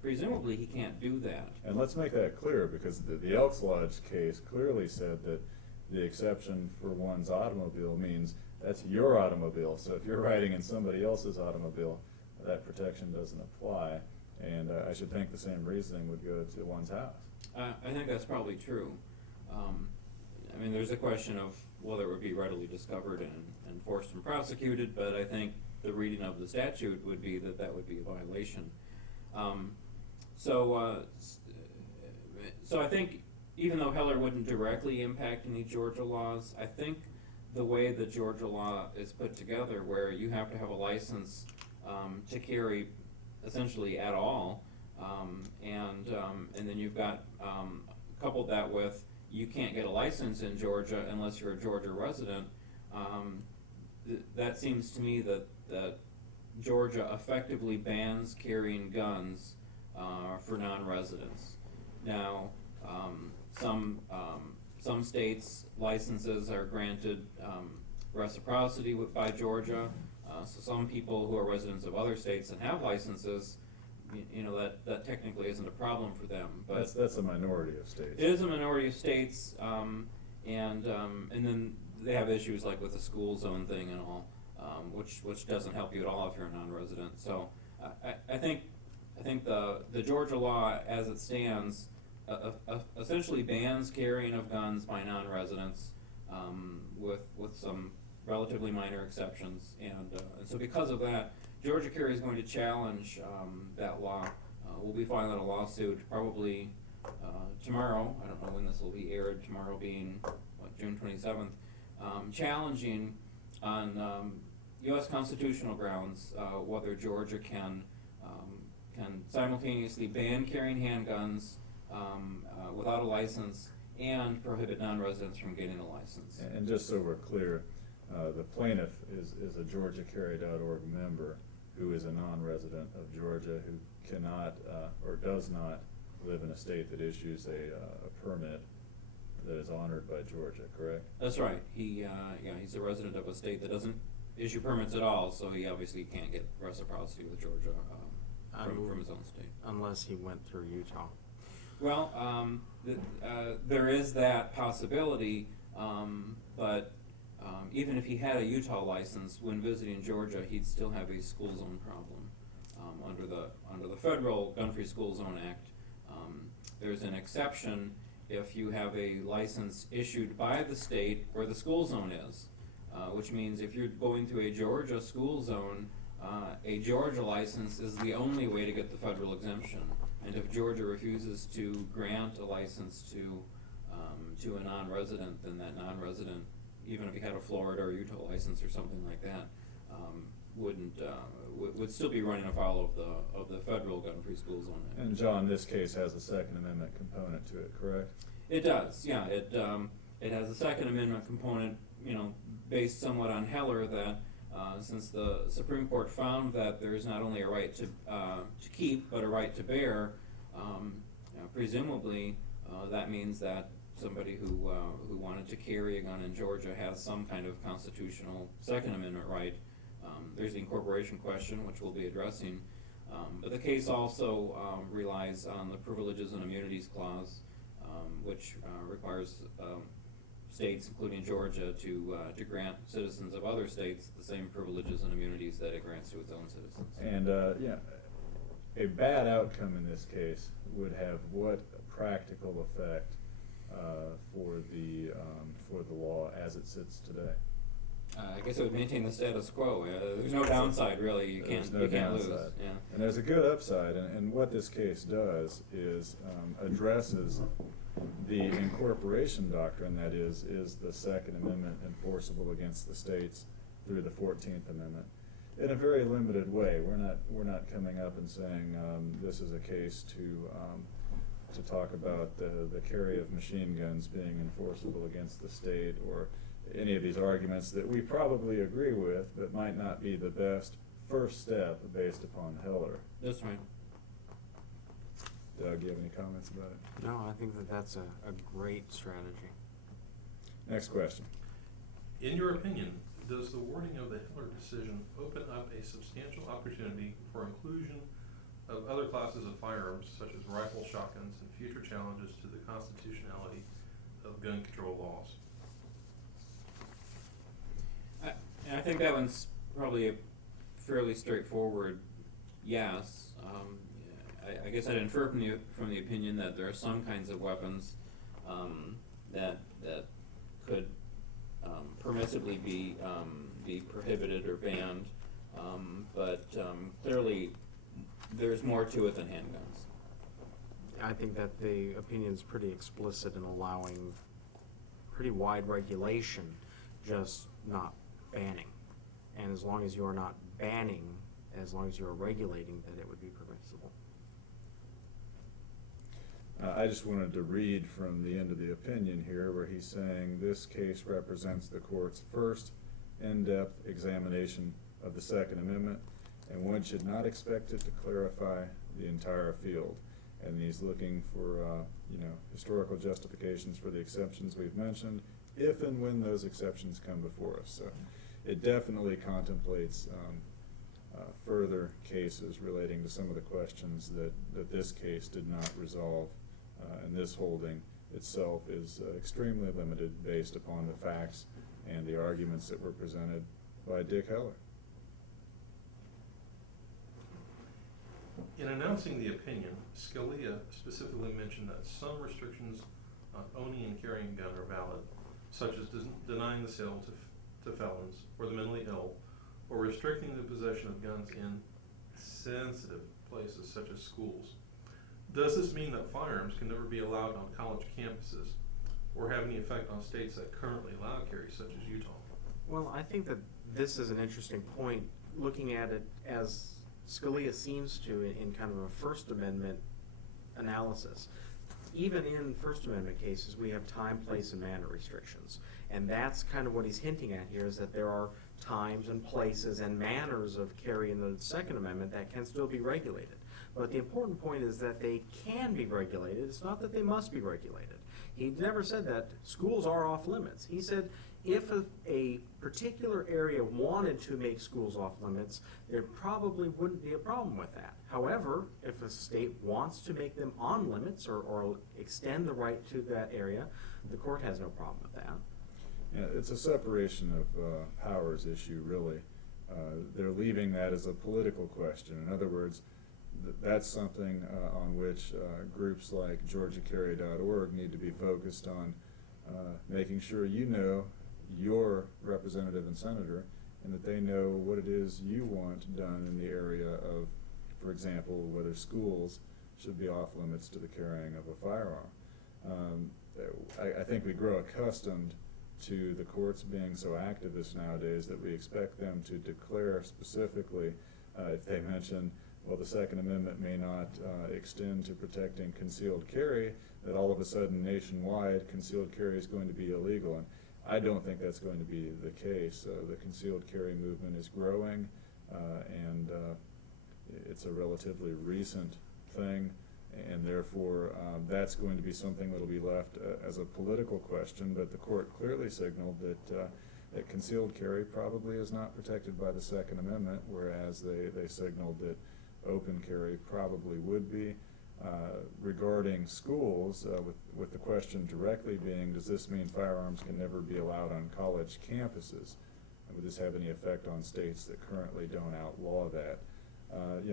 presumably he can't do that. And let's make that clear, because the Elks Lodge case clearly said that the exception for one's automobile means that's your automobile. So if you're riding in somebody else's automobile, that protection doesn't apply. And I should think the same reasoning would go to one's house. I think that's probably true. I mean, there's a question of whether it would be readily discovered and enforced and prosecuted, but I think the reading of the statute would be that that would be a violation. So I think even though Heller wouldn't directly impact any Georgia laws, I think the way the Georgia law is put together, where you have to have a license to carry essentially at all, and then you've got coupled that with you can't get a license in Georgia unless you're a Georgia resident. That seems to me that Georgia effectively bans carrying guns for non-residents. Now, some states licenses are granted reciprocity by Georgia. So some people who are residents of other states and have licenses, you know, that technically isn't a problem for them. But That's a minority of states. it is a minority of states, and then they have issues like with the school zone thing and all, which doesn't help you at all if you're a non-resident. So I think the Georgia law as it stands essentially bans carrying of guns by non-residents, with some relatively minor exceptions, and so because of that, Georgia Carry is going to challenge that law. We'll be filing a lawsuit probably tomorrow. I don't know when this will be aired. Tomorrow being June 27th, challenging on U.S. constitutional grounds whether Georgia can simultaneously ban carrying handguns without a license and prohibit non-residents from getting a license. And just so we're clear, the plaintiff is a GeorgiaCarry.org member who is a non-resident of Georgia who cannot or does not live in a state that issues a permit that is honored by Georgia, correct? That's right. He's a resident of a state that doesn't issue permits at all, so he obviously can't get reciprocity with Georgia from his own state. Unless he went through Utah. Well, there is that possibility, but even if he had a Utah license, when visiting Georgia, he'd still have a school zone problem. Under the federal Gun-Free School Zone Act, there's an exception if you have a license issued by the state where the school zone is, which means if you're going through a Georgia school zone, a Georgia license is the only way to get the federal exemption. And if Georgia refuses to grant a license to a non-resident, then that non-resident, even if he had a Florida or Utah license or something like that, would still be running afoul of the federal Gun-Free School Zone Act. And John, this case has a Second Amendment component to it, correct? It does, yeah. It has a Second Amendment component, you know, based somewhat on Heller, that since the Supreme Court found that there is not only a right to keep, but a right to bear, presumably that means that somebody who wanted to carry a gun in Georgia has some kind of constitutional Second Amendment right. There's the Incorporation question, which we'll be addressing, but the case also relies on the Privileges and Immunities Clause, which requires states, including Georgia, to grant citizens of other states the same privileges and immunities that it grants to its own citizens. And a bad outcome in this case would have what practical effect for the law as it sits today? I guess it would maintain the status quo. There's no downside, really. You can't lose. Yeah. And there's a good upside, and what this case does is addresses the incorporation doctrine, that is the Second Amendment enforceable against the states through the 14th Amendment, in a very limited way. We're not coming up and saying this is a case to talk about the carry of machine guns being enforceable against the state, or any of these arguments that we probably agree with, but might not be the best first step based upon Heller. That's right. Doug, you have any comments about it? No, I think that's a great strategy. Next question. In your opinion, does the wording of the Heller decision open up a substantial opportunity for inclusion of other classes of firearms, such as rifle, shotguns, and future challenges to the constitutionality of gun control laws? I think that one's probably a fairly straightforward yes. I guess I'd infer from the opinion that there are some kinds of weapons that could permissibly be prohibited or banned, but clearly there's more to it than handguns. I think that the opinion's pretty explicit in allowing pretty wide regulation, just not banning. And as long as you're not banning, as long as you're regulating, that it would be permissible. I just wanted to read from the end of the opinion here, where he's saying this case represents the court's first in-depth examination of the Second Amendment, and one should not expect it to clarify the entire field. And he's looking for historical justifications for the exceptions we've mentioned, if and when those exceptions come before us. So it definitely contemplates further cases relating to some of the questions that this case did not resolve, and this holding itself is extremely limited based upon the facts and the arguments that were presented by Dick Heller. In announcing the opinion, Scalia specifically mentioned that some restrictions on owning and carrying a gun are valid, such as denying the sale to felons or the mentally ill, or restricting the possession of guns in sensitive places such as schools. Does this mean that firearms can never be allowed on college campuses or have any effect on states that currently allow carry, such as Utah? Well, I think that this is an interesting point, looking at it as Scalia seems to in kind of a First Amendment analysis. Even in First Amendment cases, we have time, place, and manner restrictions. And that's kind of what he's hinting at here, is that there are times and places and manners of carry in the Second Amendment that can still be regulated. But the important point is that they can be regulated. It's not that they must be regulated. He never said that schools are off limits. He said if a particular area wanted to make schools off limits, there probably wouldn't be a problem with that. However, if a state wants to make them on limits or extend the right to that area, the court has no problem with that. Yeah, it's a separation of powers issue, really. They're leaving that as a political question. In other words, that's something on which groups like GeorgiaCarry.org need to be focused on, making sure you know your representative and senator, and that they know what it is you want done in the area of, for example, whether schools should be off limits to the carrying of a firearm. I think we grow accustomed to the courts being so activist nowadays that we expect them to declare specifically, if they mention, well, the Second Amendment may not extend to protecting concealed carry, that all of a sudden nationwide concealed carry is going to be illegal. And I don't think that's going to be the case. The concealed carry movement is growing, and it's a relatively recent thing, and therefore that's going to be something that will be left as a political question. But the court clearly signaled that concealed carry probably is not protected by the Second Amendment, whereas they signaled that open carry probably would be. Regarding schools, with the question directly being, does this mean firearms can never be allowed on college campuses? And would this have any effect on states that currently don't outlaw that?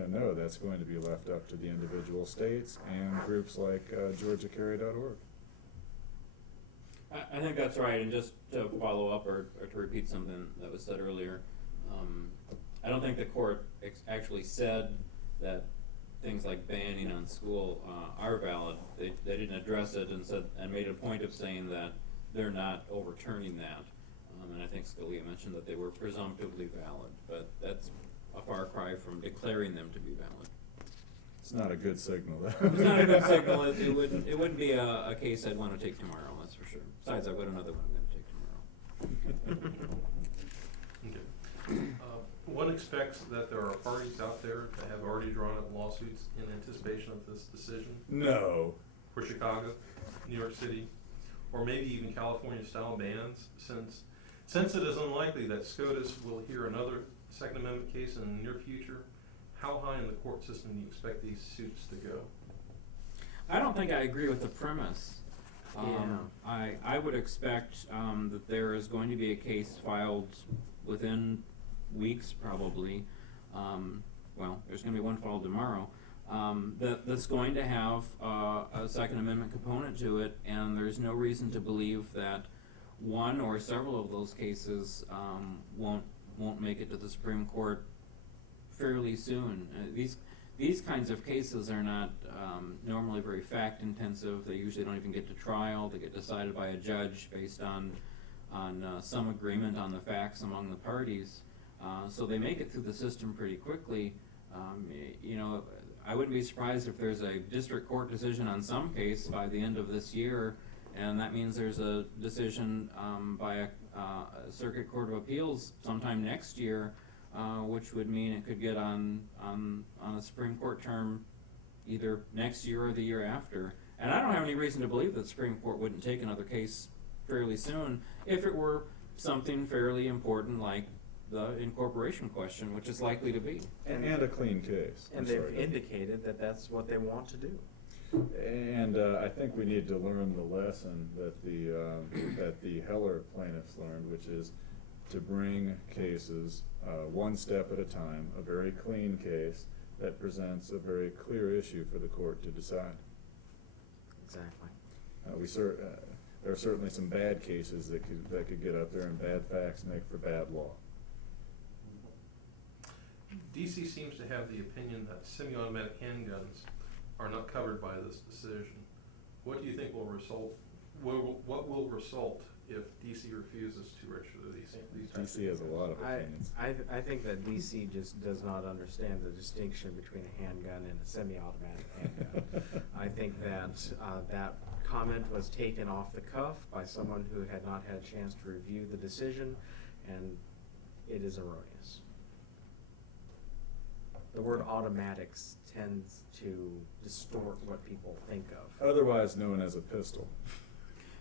No, that's going to be left up to the individual states and groups like GeorgiaCarry.org. I think that's right, and just to follow up or to repeat something that was said earlier, I don't think the court actually said that things like banning on school are valid. They didn't address it and made a point of saying that they're not overturning that. And I think Scalia mentioned that they were presumptively valid, but that's a far cry from declaring them to be valid. It's not a good signal. It's not a good signal. It wouldn't be a case I'd want to take tomorrow, that's for sure. Besides, I've got another one I'm going to take tomorrow. Okay. One expects that there are parties out there that have already drawn up lawsuits in anticipation of this decision. No. For Chicago, New York City, or maybe even California-style bans, since it is unlikely that SCOTUS will hear another Second Amendment case in the near future. How high in the court system do you expect these suits to go? I don't think I agree with the premise. I would expect that there is going to be a case filed within weeks, probably. Well, there's going to be one filed tomorrow. That's going to have a Second Amendment component to it, and there's no reason to believe that one or several of those cases won't make it to the Supreme Court fairly soon. These kinds of cases are not normally very fact intensive. They usually don't even get to trial. They get decided by a judge based on some agreement on the facts among the parties. So they make it through the system pretty quickly. I wouldn't be surprised if there's a district court decision on some case by the end of this year, and that means there's a decision by a Circuit Court of Appeals sometime next year, which would mean it could get on a Supreme Court term either next year or the year after. And I don't have any reason to believe that the Supreme Court wouldn't take another case fairly soon if it were something fairly important like the incorporation question, which is likely to be. And a clean case. And I'm they've sorry. indicated that that's what they want to do. And I think we need to learn the lesson that the Heller plaintiffs learned, which is to bring cases one step at a time, a very clean case that presents a very clear issue for the court to decide. Exactly. There are certainly some bad cases that could get up there, and bad facts make for bad law. DC seems to have the opinion that semi-automatic handguns are not covered by this decision. What do you think will result? What will result if DC refuses to register these types of DC has a lot of opinions. I think that DC just does not understand the distinction between a handgun and a semi-automatic handgun. I think that that comment was taken off the cuff by someone who had not had a chance to review the decision, and it is erroneous. The word automatics tends to distort what people think of. Otherwise known as a pistol.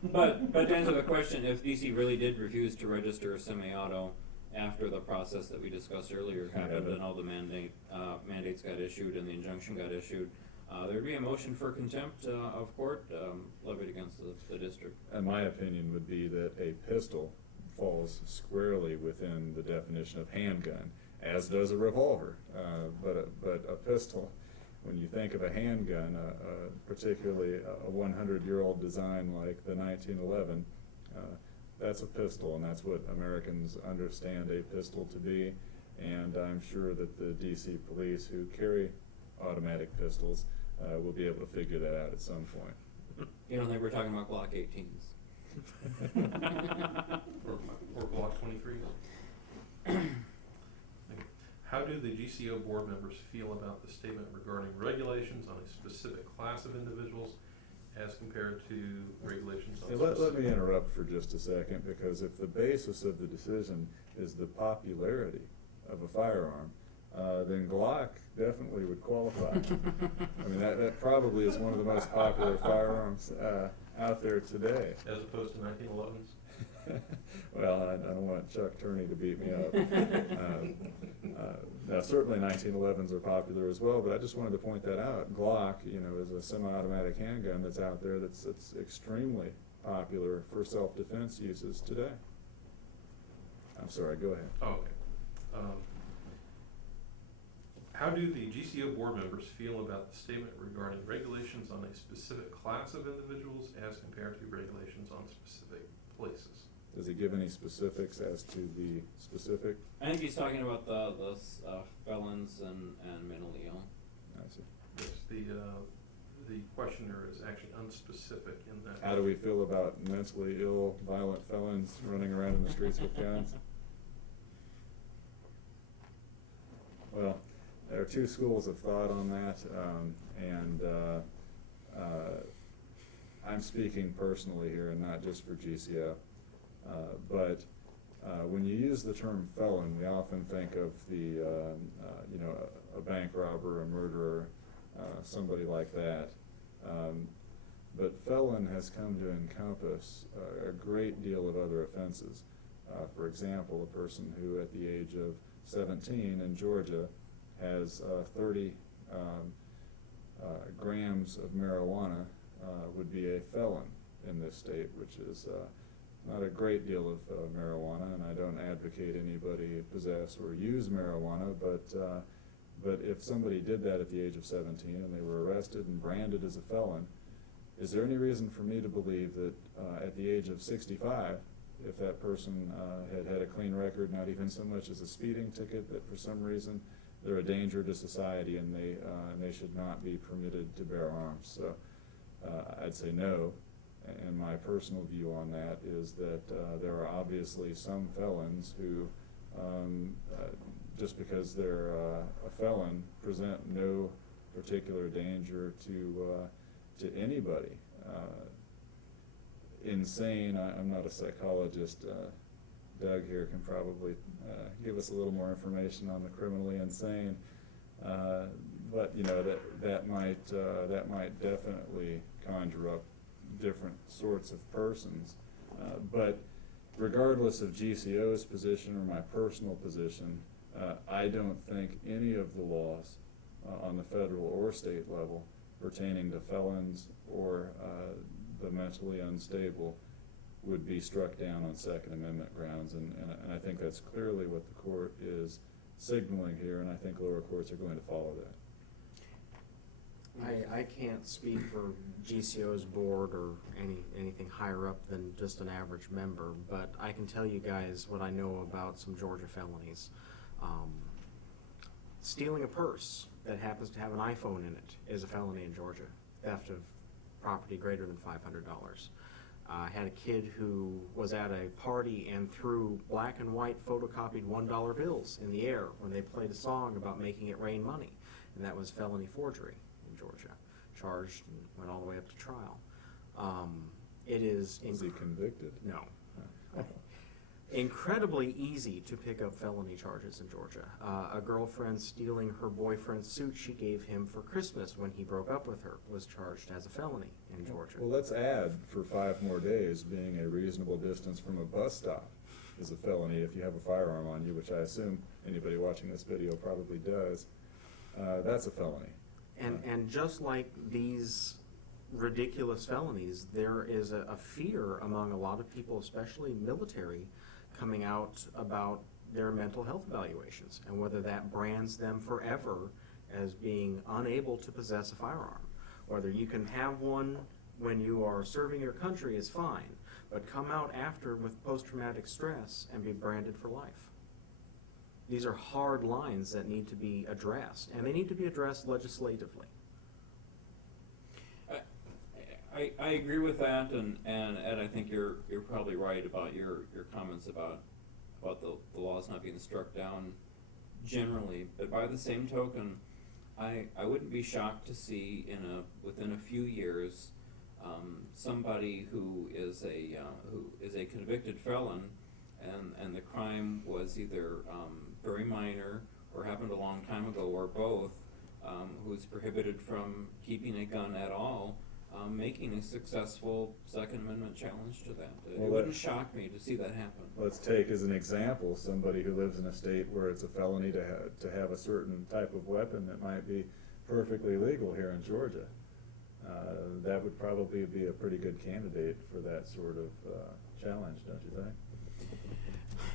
But to answer the question, if DC really did refuse to register a semi-auto after the process that we discussed earlier happened and all the mandates got issued and the injunction got issued, there'd be a motion for contempt of court levied against the district. And my opinion would be that a pistol falls squarely within the definition of handgun, as does a revolver. But a pistol, when you think of a handgun, particularly a 100-year-old design like the 1911, that's a pistol, and that's what Americans understand a pistol to be. And I'm sure that the DC police who carry automatic pistols will be able to figure that out at some point. You know, they were talking about Glock 18s. or Glock 23s? How do the GCO board members feel about the statement regarding regulations on a specific class of individuals as compared to regulations on Let me interrupt for just a second, because if the basis of the decision is the popularity of a firearm, then Glock definitely would qualify. I mean, that probably is one of the most popular firearms out there today. As opposed to 1911s? Well, I don't want Chuck Turney to beat me up. Now, certainly 1911s are popular as well, but I just wanted to point that out. Glock, is a semi-automatic handgun that's out there that's extremely popular for self-defense uses today. I'm sorry, go ahead. Oh, okay. How do the GCO board members feel about the statement regarding regulations on a specific class of individuals as compared to regulations on specific places? Does he give any specifics as to the specific? I think he's talking about the felons and mentally ill. I see. Yes, the questioner is actually unspecific in that. How do we feel about mentally ill, violent felons running around in the streets with guns? Well, there are two schools of thought on that, and I'm speaking personally here and not just for GCO. But when you use the term felon, we often think of a bank robber, a murderer, somebody like that. But felon has come to encompass a great deal of other offenses. For example, a person who at the age of 17 in Georgia has 30 grams of marijuana would be a felon in this state, which is not a great deal of marijuana, and I don't advocate anybody possess or use marijuana, but if somebody did that at the age of 17 and they were arrested and branded as a felon, is there any reason for me to believe that at the age of 65, if that person had a clean record, not even so much as a speeding ticket, that for some reason they're a danger to society and they should not be permitted to bear arms? So I'd say no. And my personal view on that is that there are obviously some felons who, just because they're a felon, present no particular danger to anybody. Insane, I'm not a psychologist. Doug here can probably give us a little more information on the criminally insane. But that might definitely conjure up different sorts of persons. But regardless of GCO's position or my personal position, I don't think any of the laws on the federal or state level pertaining to felons or the mentally unstable would be struck down on Second Amendment grounds, and I think that's clearly what the court is signaling here, and I think lower courts are going to follow that. I can't speak for GCO's board or anything higher up than just an average member, but I can tell you guys what I know about some Georgia felonies. Stealing a purse that happens to have an iPhone in it is a felony in Georgia. Theft of property greater than $500. I had a kid who was at a party and threw black and white photocopied $1 bills in the air when they played a song about making it rain money, and that was felony forgery in Georgia. Charged and went all the way up to trial. It is... Was he convicted? No. Incredibly easy to pick up felony charges in Georgia. A girlfriend stealing her boyfriend's suit she gave him for Christmas when he broke up with her was charged as a felony in Georgia. Well, let's add for 5 more days being a reasonable distance from a bus stop is a felony if you have a firearm on you, which I assume anybody watching this video probably does. That's a felony. And just like these ridiculous felonies, there is a fear among a lot of people, especially military, coming out about their mental health evaluations and whether that brands them forever as being unable to possess a firearm. Whether you can have one when you are serving your country is fine, but come out after with post-traumatic stress and be branded for life. These are hard lines that need to be addressed, and they need to be addressed legislatively. I agree with that, and Ed, I think you're probably right about your comments about the laws not being struck down generally. But by the same token, I wouldn't be shocked to see within a few years somebody who is a convicted felon, and the crime was either very minor or happened a long time ago, or both, who's prohibited from keeping a gun at all. Making a successful Second Amendment challenge to that. It wouldn't shock me to see that happen. Let's take as an example somebody who lives in a state where it's a felony to have a certain type of weapon that might be perfectly legal here in Georgia. That would probably be a pretty good candidate for that sort of challenge, don't you think?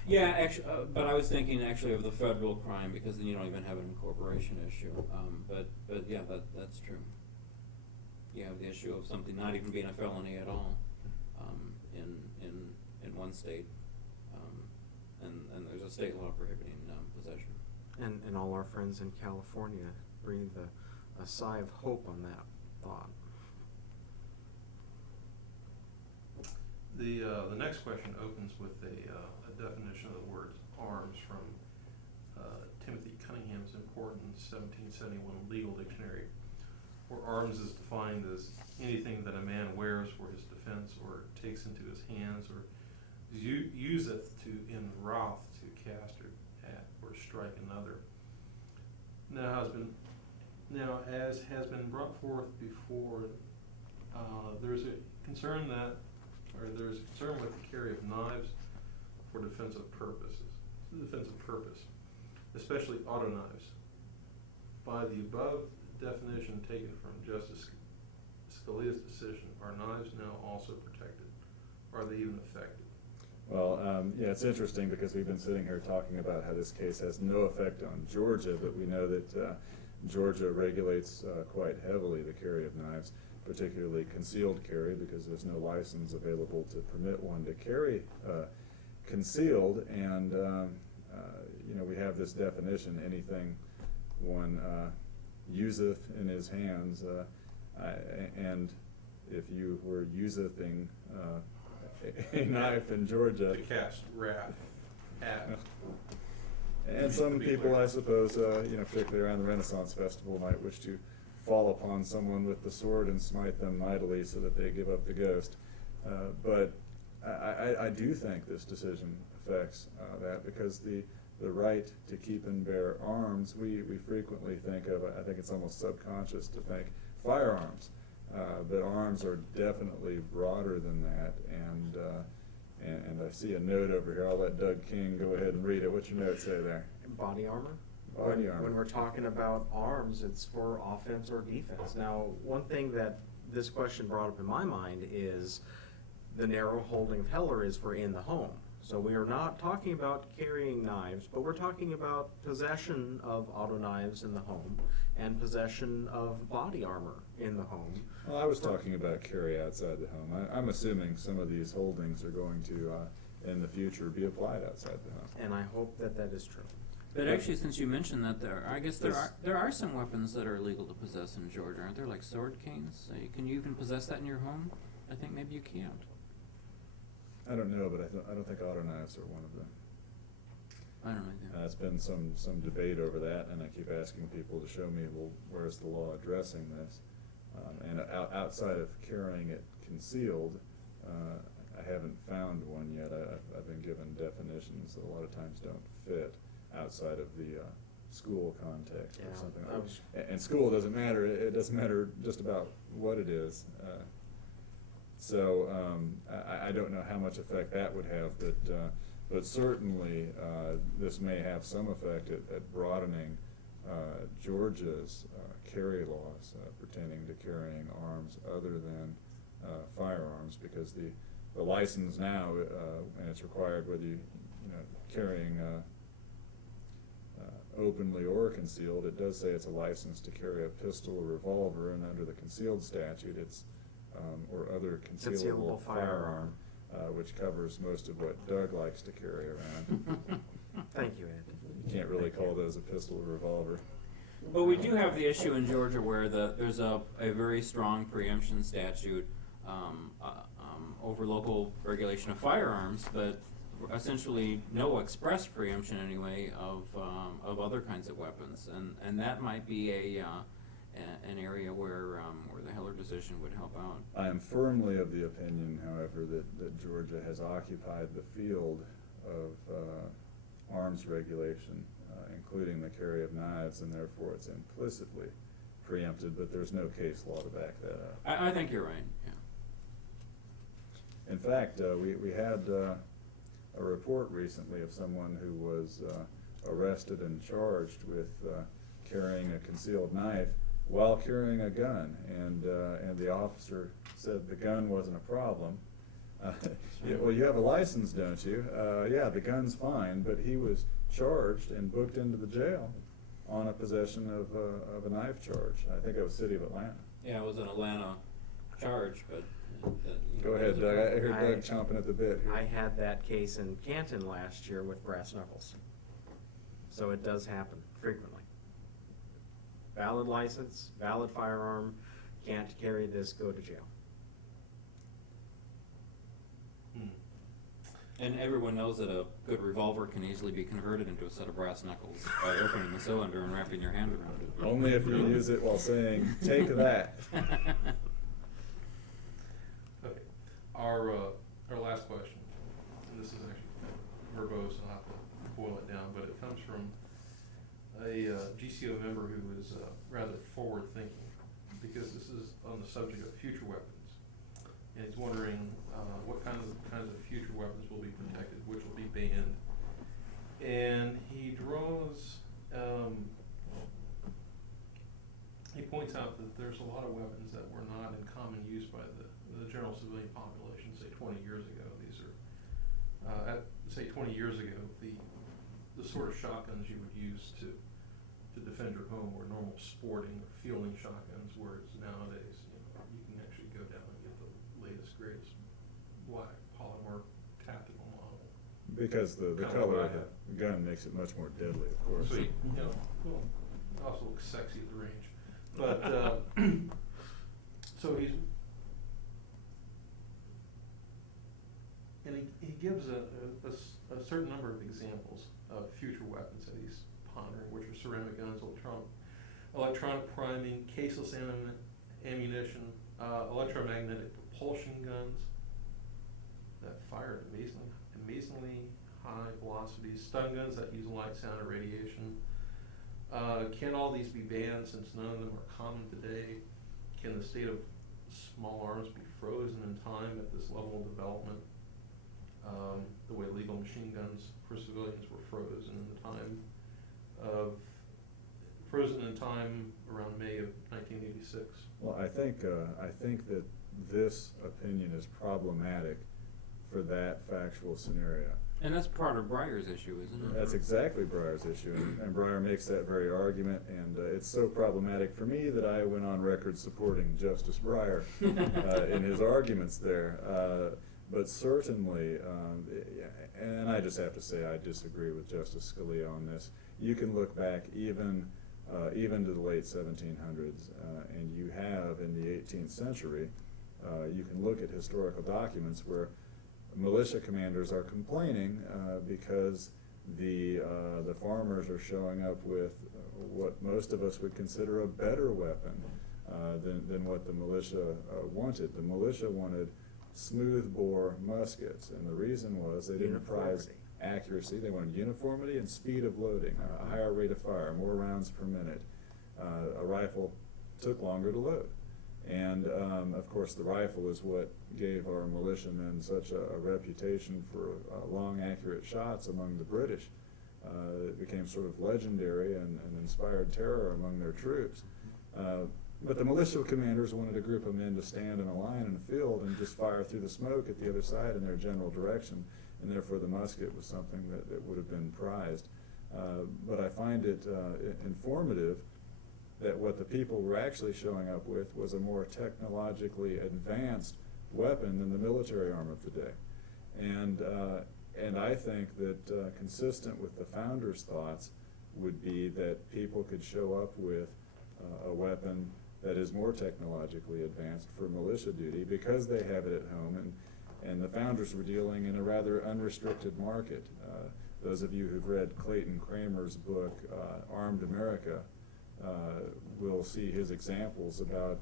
Yeah, actually, but I was thinking actually of the federal crime, because then you don't even have an incorporation issue. But yeah, that's true. You have the issue of something not even being a felony at all in one state, and there's a state law prohibiting possession. And all our friends in California breathe a sigh of hope on that thought. The next question opens with a definition of the word arms from Timothy Cunningham's important 1771 legal dictionary, where arms is defined as anything that a man wears for his defense or takes into his hands or useth to in wrath to cast or at or strike another. Now, as has been brought forth before, there's a concern with the carry of knives for defensive purpose, especially auto knives. By the above definition taken from Justice Scalia's decision, are knives now also protected? Are they even effective? Well, yeah, it's interesting because we've been sitting here talking about how this case has no effect on Georgia, but we know that Georgia regulates quite heavily the carry of knives, particularly concealed carry, because there's no license available to permit one to carry concealed, and we have this definition, anything one useth in his hands, and if you were usething a knife in Georgia. To cast wrath at. And some people, I suppose, particularly around the Renaissance Festival, might wish to fall upon someone with the sword and smite them mightily so that they give up the ghost. But I do think this decision affects that, because the right to keep and bear arms, we frequently think of, I think it's almost subconscious to think firearms, but arms are definitely broader than that, and And I see a note over here. I'll let Doug King go ahead and read it. What's your note say there? Body armor? Body When armor. we're talking about arms, it's for offense or defense. Now, one thing that this question brought up in my mind is the narrow holding of Heller is for in the home. So we are not talking about carrying knives, but we're talking about possession of auto knives in the home and possession of body armor in the home. Well, I was talking about carry outside the home. I'm assuming some of these holdings are going to, in the future, be applied outside the home. And I hope that that is true. But actually, since you mentioned that, I guess there are some weapons that are illegal to possess in Georgia, aren't there? Like sword canes. Can you even possess that in your home? I think maybe you can't. I don't know, but I don't think auto knives are one of them. I don't know. Either. It's been some debate over that, and I keep asking people to show me, well, where's the law addressing this? And outside of carrying it concealed, I haven't found one yet. I've been given definitions that a lot of times don't fit outside of the school context or Yeah, something. I was- And school doesn't matter. It doesn't matter just about what it is. So I don't know how much effect that would have, but certainly this may have some effect at broadening Georgia's carry laws pertaining to carrying arms other than firearms, because the license now, and it's required whether you carrying openly or concealed, it does say it's a license to carry a pistol or revolver, and under the concealed statute, it's or other concealable firearm, which covers most of what Doug likes to carry around. Thank you, Ed. You can't really call those a pistol or revolver. But we do have the issue in Georgia where there's a very strong preemption statute over local regulation of firearms, but essentially no express preemption anyway of other kinds of weapons, and that might be an area where the Heller decision would help out. I am firmly of the opinion, however, that Georgia has occupied the field of arms regulation, including the carry of knives, and therefore it's implicitly preempted, but there's no case law to back that up. I think you're right, yeah. In fact, we had a report recently of someone who was arrested and charged with carrying a concealed knife while carrying a gun, and the officer said the gun wasn't a problem. Yeah, well, you have a license, don't you? Yeah, the gun's fine, but he was charged and booked into the jail on a possession of a knife charge. I think it was City of Atlanta. Yeah, it was an Atlanta charge, but... Go ahead, Doug. I heard Doug chomping at the bit here. I had that case in Canton last year with brass knuckles. So it does happen frequently. Valid license, valid firearm, can't carry this, go to jail. And everyone knows that a good revolver can easily be converted into a set of brass knuckles by opening the cylinder and wrapping your hand around it. Only if you use it while saying, "Take that." Okay, our last question, and this is actually verbose, and I'll have to boil it down, but it comes from a GCO member who is rather forward-thinking, because this is on the subject of future weapons. And he's wondering what kinds of future weapons will be protected, which will be banned. And he draws, he points out that there's a lot of weapons that were not in common use by the general civilian population, say 20 years ago. These are, say 20 years ago, the sort of shotguns you would use to defend your home were normal sporting or fielding shotguns, whereas nowadays, you can actually go down and get the latest, greatest black polymer tactical model. Because the Kinda color what of I the gun makes it much more deadly, of course. So, well, it also looks sexy at the range. But, so he gives a certain number of examples of future weapons that he's pondering, which are ceramic guns, electronic priming, caseless ammunition, electromagnetic propulsion guns that fire at amazingly high velocities, stun guns that use light, sound, or radiation. Can all these be banned since none of them are common today? Can the state of small arms be frozen in time at this level of development? the way legal machine guns for civilians were frozen in the time of, frozen in time around May of 1986. Well, I think that this opinion is problematic for that factual scenario. And that's part of Breyer's issue, isn't it? That's exactly Breyer's issue, and Breyer makes that very argument, and it's so problematic for me that I went on record supporting Justice Breyer in his arguments there. But certainly, and I just have to say I disagree with Justice Scalia on this. You can look back even to the late 1700s, and you have in the 18th century, you can look at historical documents where militia commanders are complaining because the farmers are showing up with what most of us would consider a better weapon than what the militia wanted. The militia wanted smooth bore muskets, and the reason was they didn't prize accuracy. They wanted uniformity and speed of loading, a higher rate of fire, more rounds per minute. A rifle took longer to load. And of course the rifle is what gave our militiamen such a reputation for long, accurate shots among the British. It became sort of legendary and inspired terror among their troops. But the militia commanders wanted a group of men to stand in a line in a field and just fire through the smoke at the other side in their general direction, and therefore the musket was something that would have been prized. But I find it informative that what the people were actually showing up with was a more technologically advanced weapon than the military arm of the day. And I think that consistent with the founders' thoughts would be that people could show up with a weapon that is more technologically advanced for militia duty because they have it at home, and the founders were dealing in a rather unrestricted market. Those of you who've read Clayton Kramer's book, Armed America, will see his examples about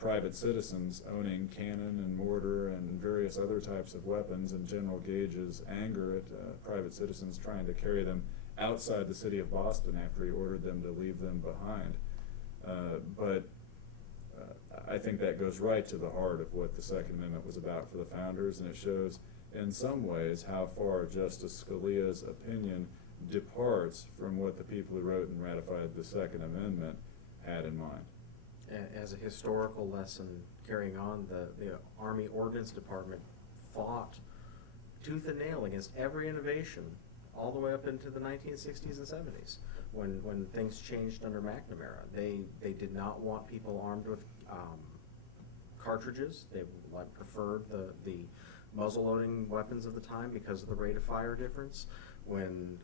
private citizens owning cannon and mortar and various other types of weapons, and General Gage's anger at private citizens trying to carry them outside the city of Boston after he ordered them to leave them behind. But I think that goes right to the heart of what the Second Amendment was about for the founders, and it shows in some ways how far Justice Scalia's opinion departs from what the people who wrote and ratified the Second Amendment had in mind. As a historical lesson, carrying on, the Army Ordnance Department fought tooth and nail against every innovation all the way up into the 1960s and 70s when things changed under McNamara. They did not want people armed with cartridges. They preferred the muzzle-loading weapons of the time because of the rate of fire difference. When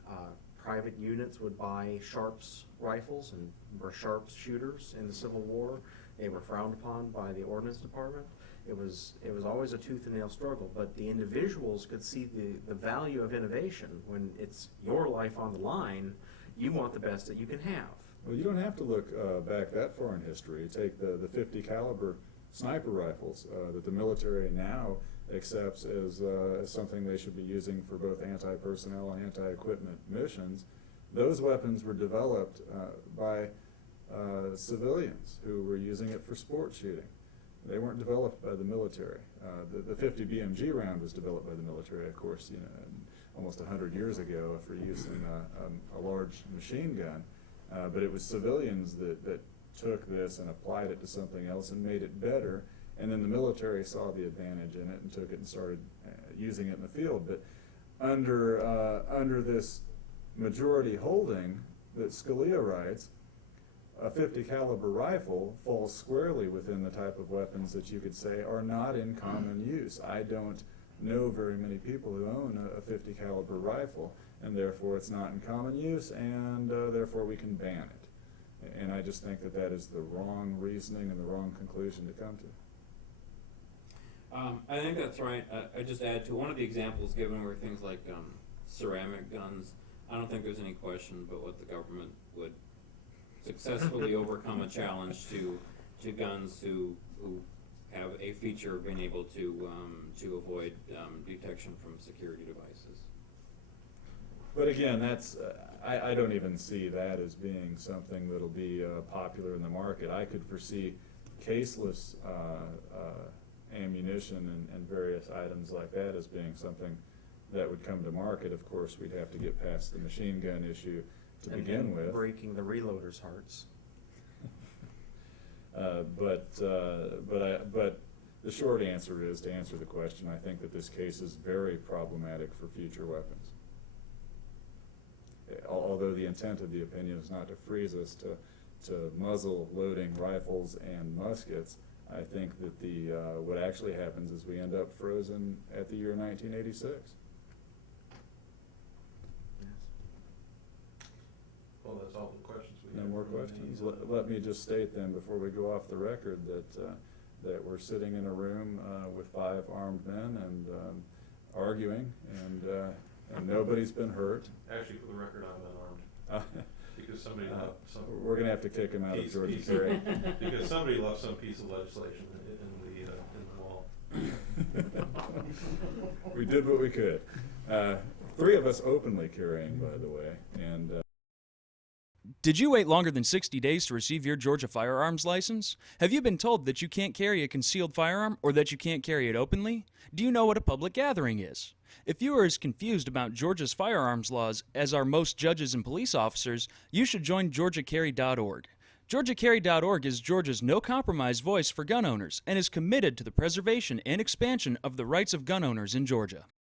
private units would buy Sharps rifles and were Sharps shooters in the Civil War, they were frowned upon by the Ordnance Department. It was always a tooth and nail struggle, but the individuals could see the value of innovation. When it's your life on the line, you want the best that you can have. Well, you don't have to look back that far in history. Take the 50 caliber sniper rifles that the military now accepts as something they should be using for both anti-personnel and anti-equipment missions. Those weapons were developed by civilians who were using it for sport shooting. They weren't developed by the military. The 50 BMG round was developed by the military, of course, almost 100 years ago for use in a large machine gun. But it was civilians that took this and applied it to something else and made it better. And then the military saw the advantage in it and took it and started using it in the field. But under this majority holding that Scalia writes, a 50 caliber rifle falls squarely within the type of weapons that you could say are not in common use. I don't know very many people who own a 50 caliber rifle, and therefore it's not in common use, and therefore we can ban it. And I just think that is the wrong reasoning and the wrong conclusion to come to. I think that's right. I just add to one of the examples given were things like ceramic guns. I don't think there's any question but what the government would successfully overcome a challenge to guns who have a feature of being able to avoid detection from security devices. But again, that's I don't even see that as being something that'll be popular in the market. I could foresee caseless ammunition and various items like that as being something that would come to market. Of course, we'd have to get past the machine gun issue to begin with. Breaking the reloaders' hearts. But the short answer is, to answer the question, I think that this case is very problematic for future weapons. Although the intent of the opinion is not to freeze us to muzzle loading rifles and muskets, I think that what actually happens is we end up frozen at the year 1986. Well, that's all the questions we No have. more questions? Let me just state then, before we go off the record, that we're sitting in a room with 5 armed men and arguing, and nobody's been hurt. Actually, for the record, I'm unarmed, because somebody left some. We're going to have to kick him out of Georgia piece- Carry. Because somebody left some piece of legislation in the wall. We did what we could. 3 of us openly carrying, by the way, and Did you wait longer than 60 days to receive your Georgia firearms license? Have you been told that you can't carry a concealed firearm or that you can't carry it openly? Do you know what a public gathering is? If you are as confused about Georgia's firearms laws as are most judges and police officers, you should join GeorgiaCarry.org. GeorgiaCarry.org is Georgia's no-compromise voice for gun owners and is committed to the preservation and expansion of the rights of gun owners in Georgia.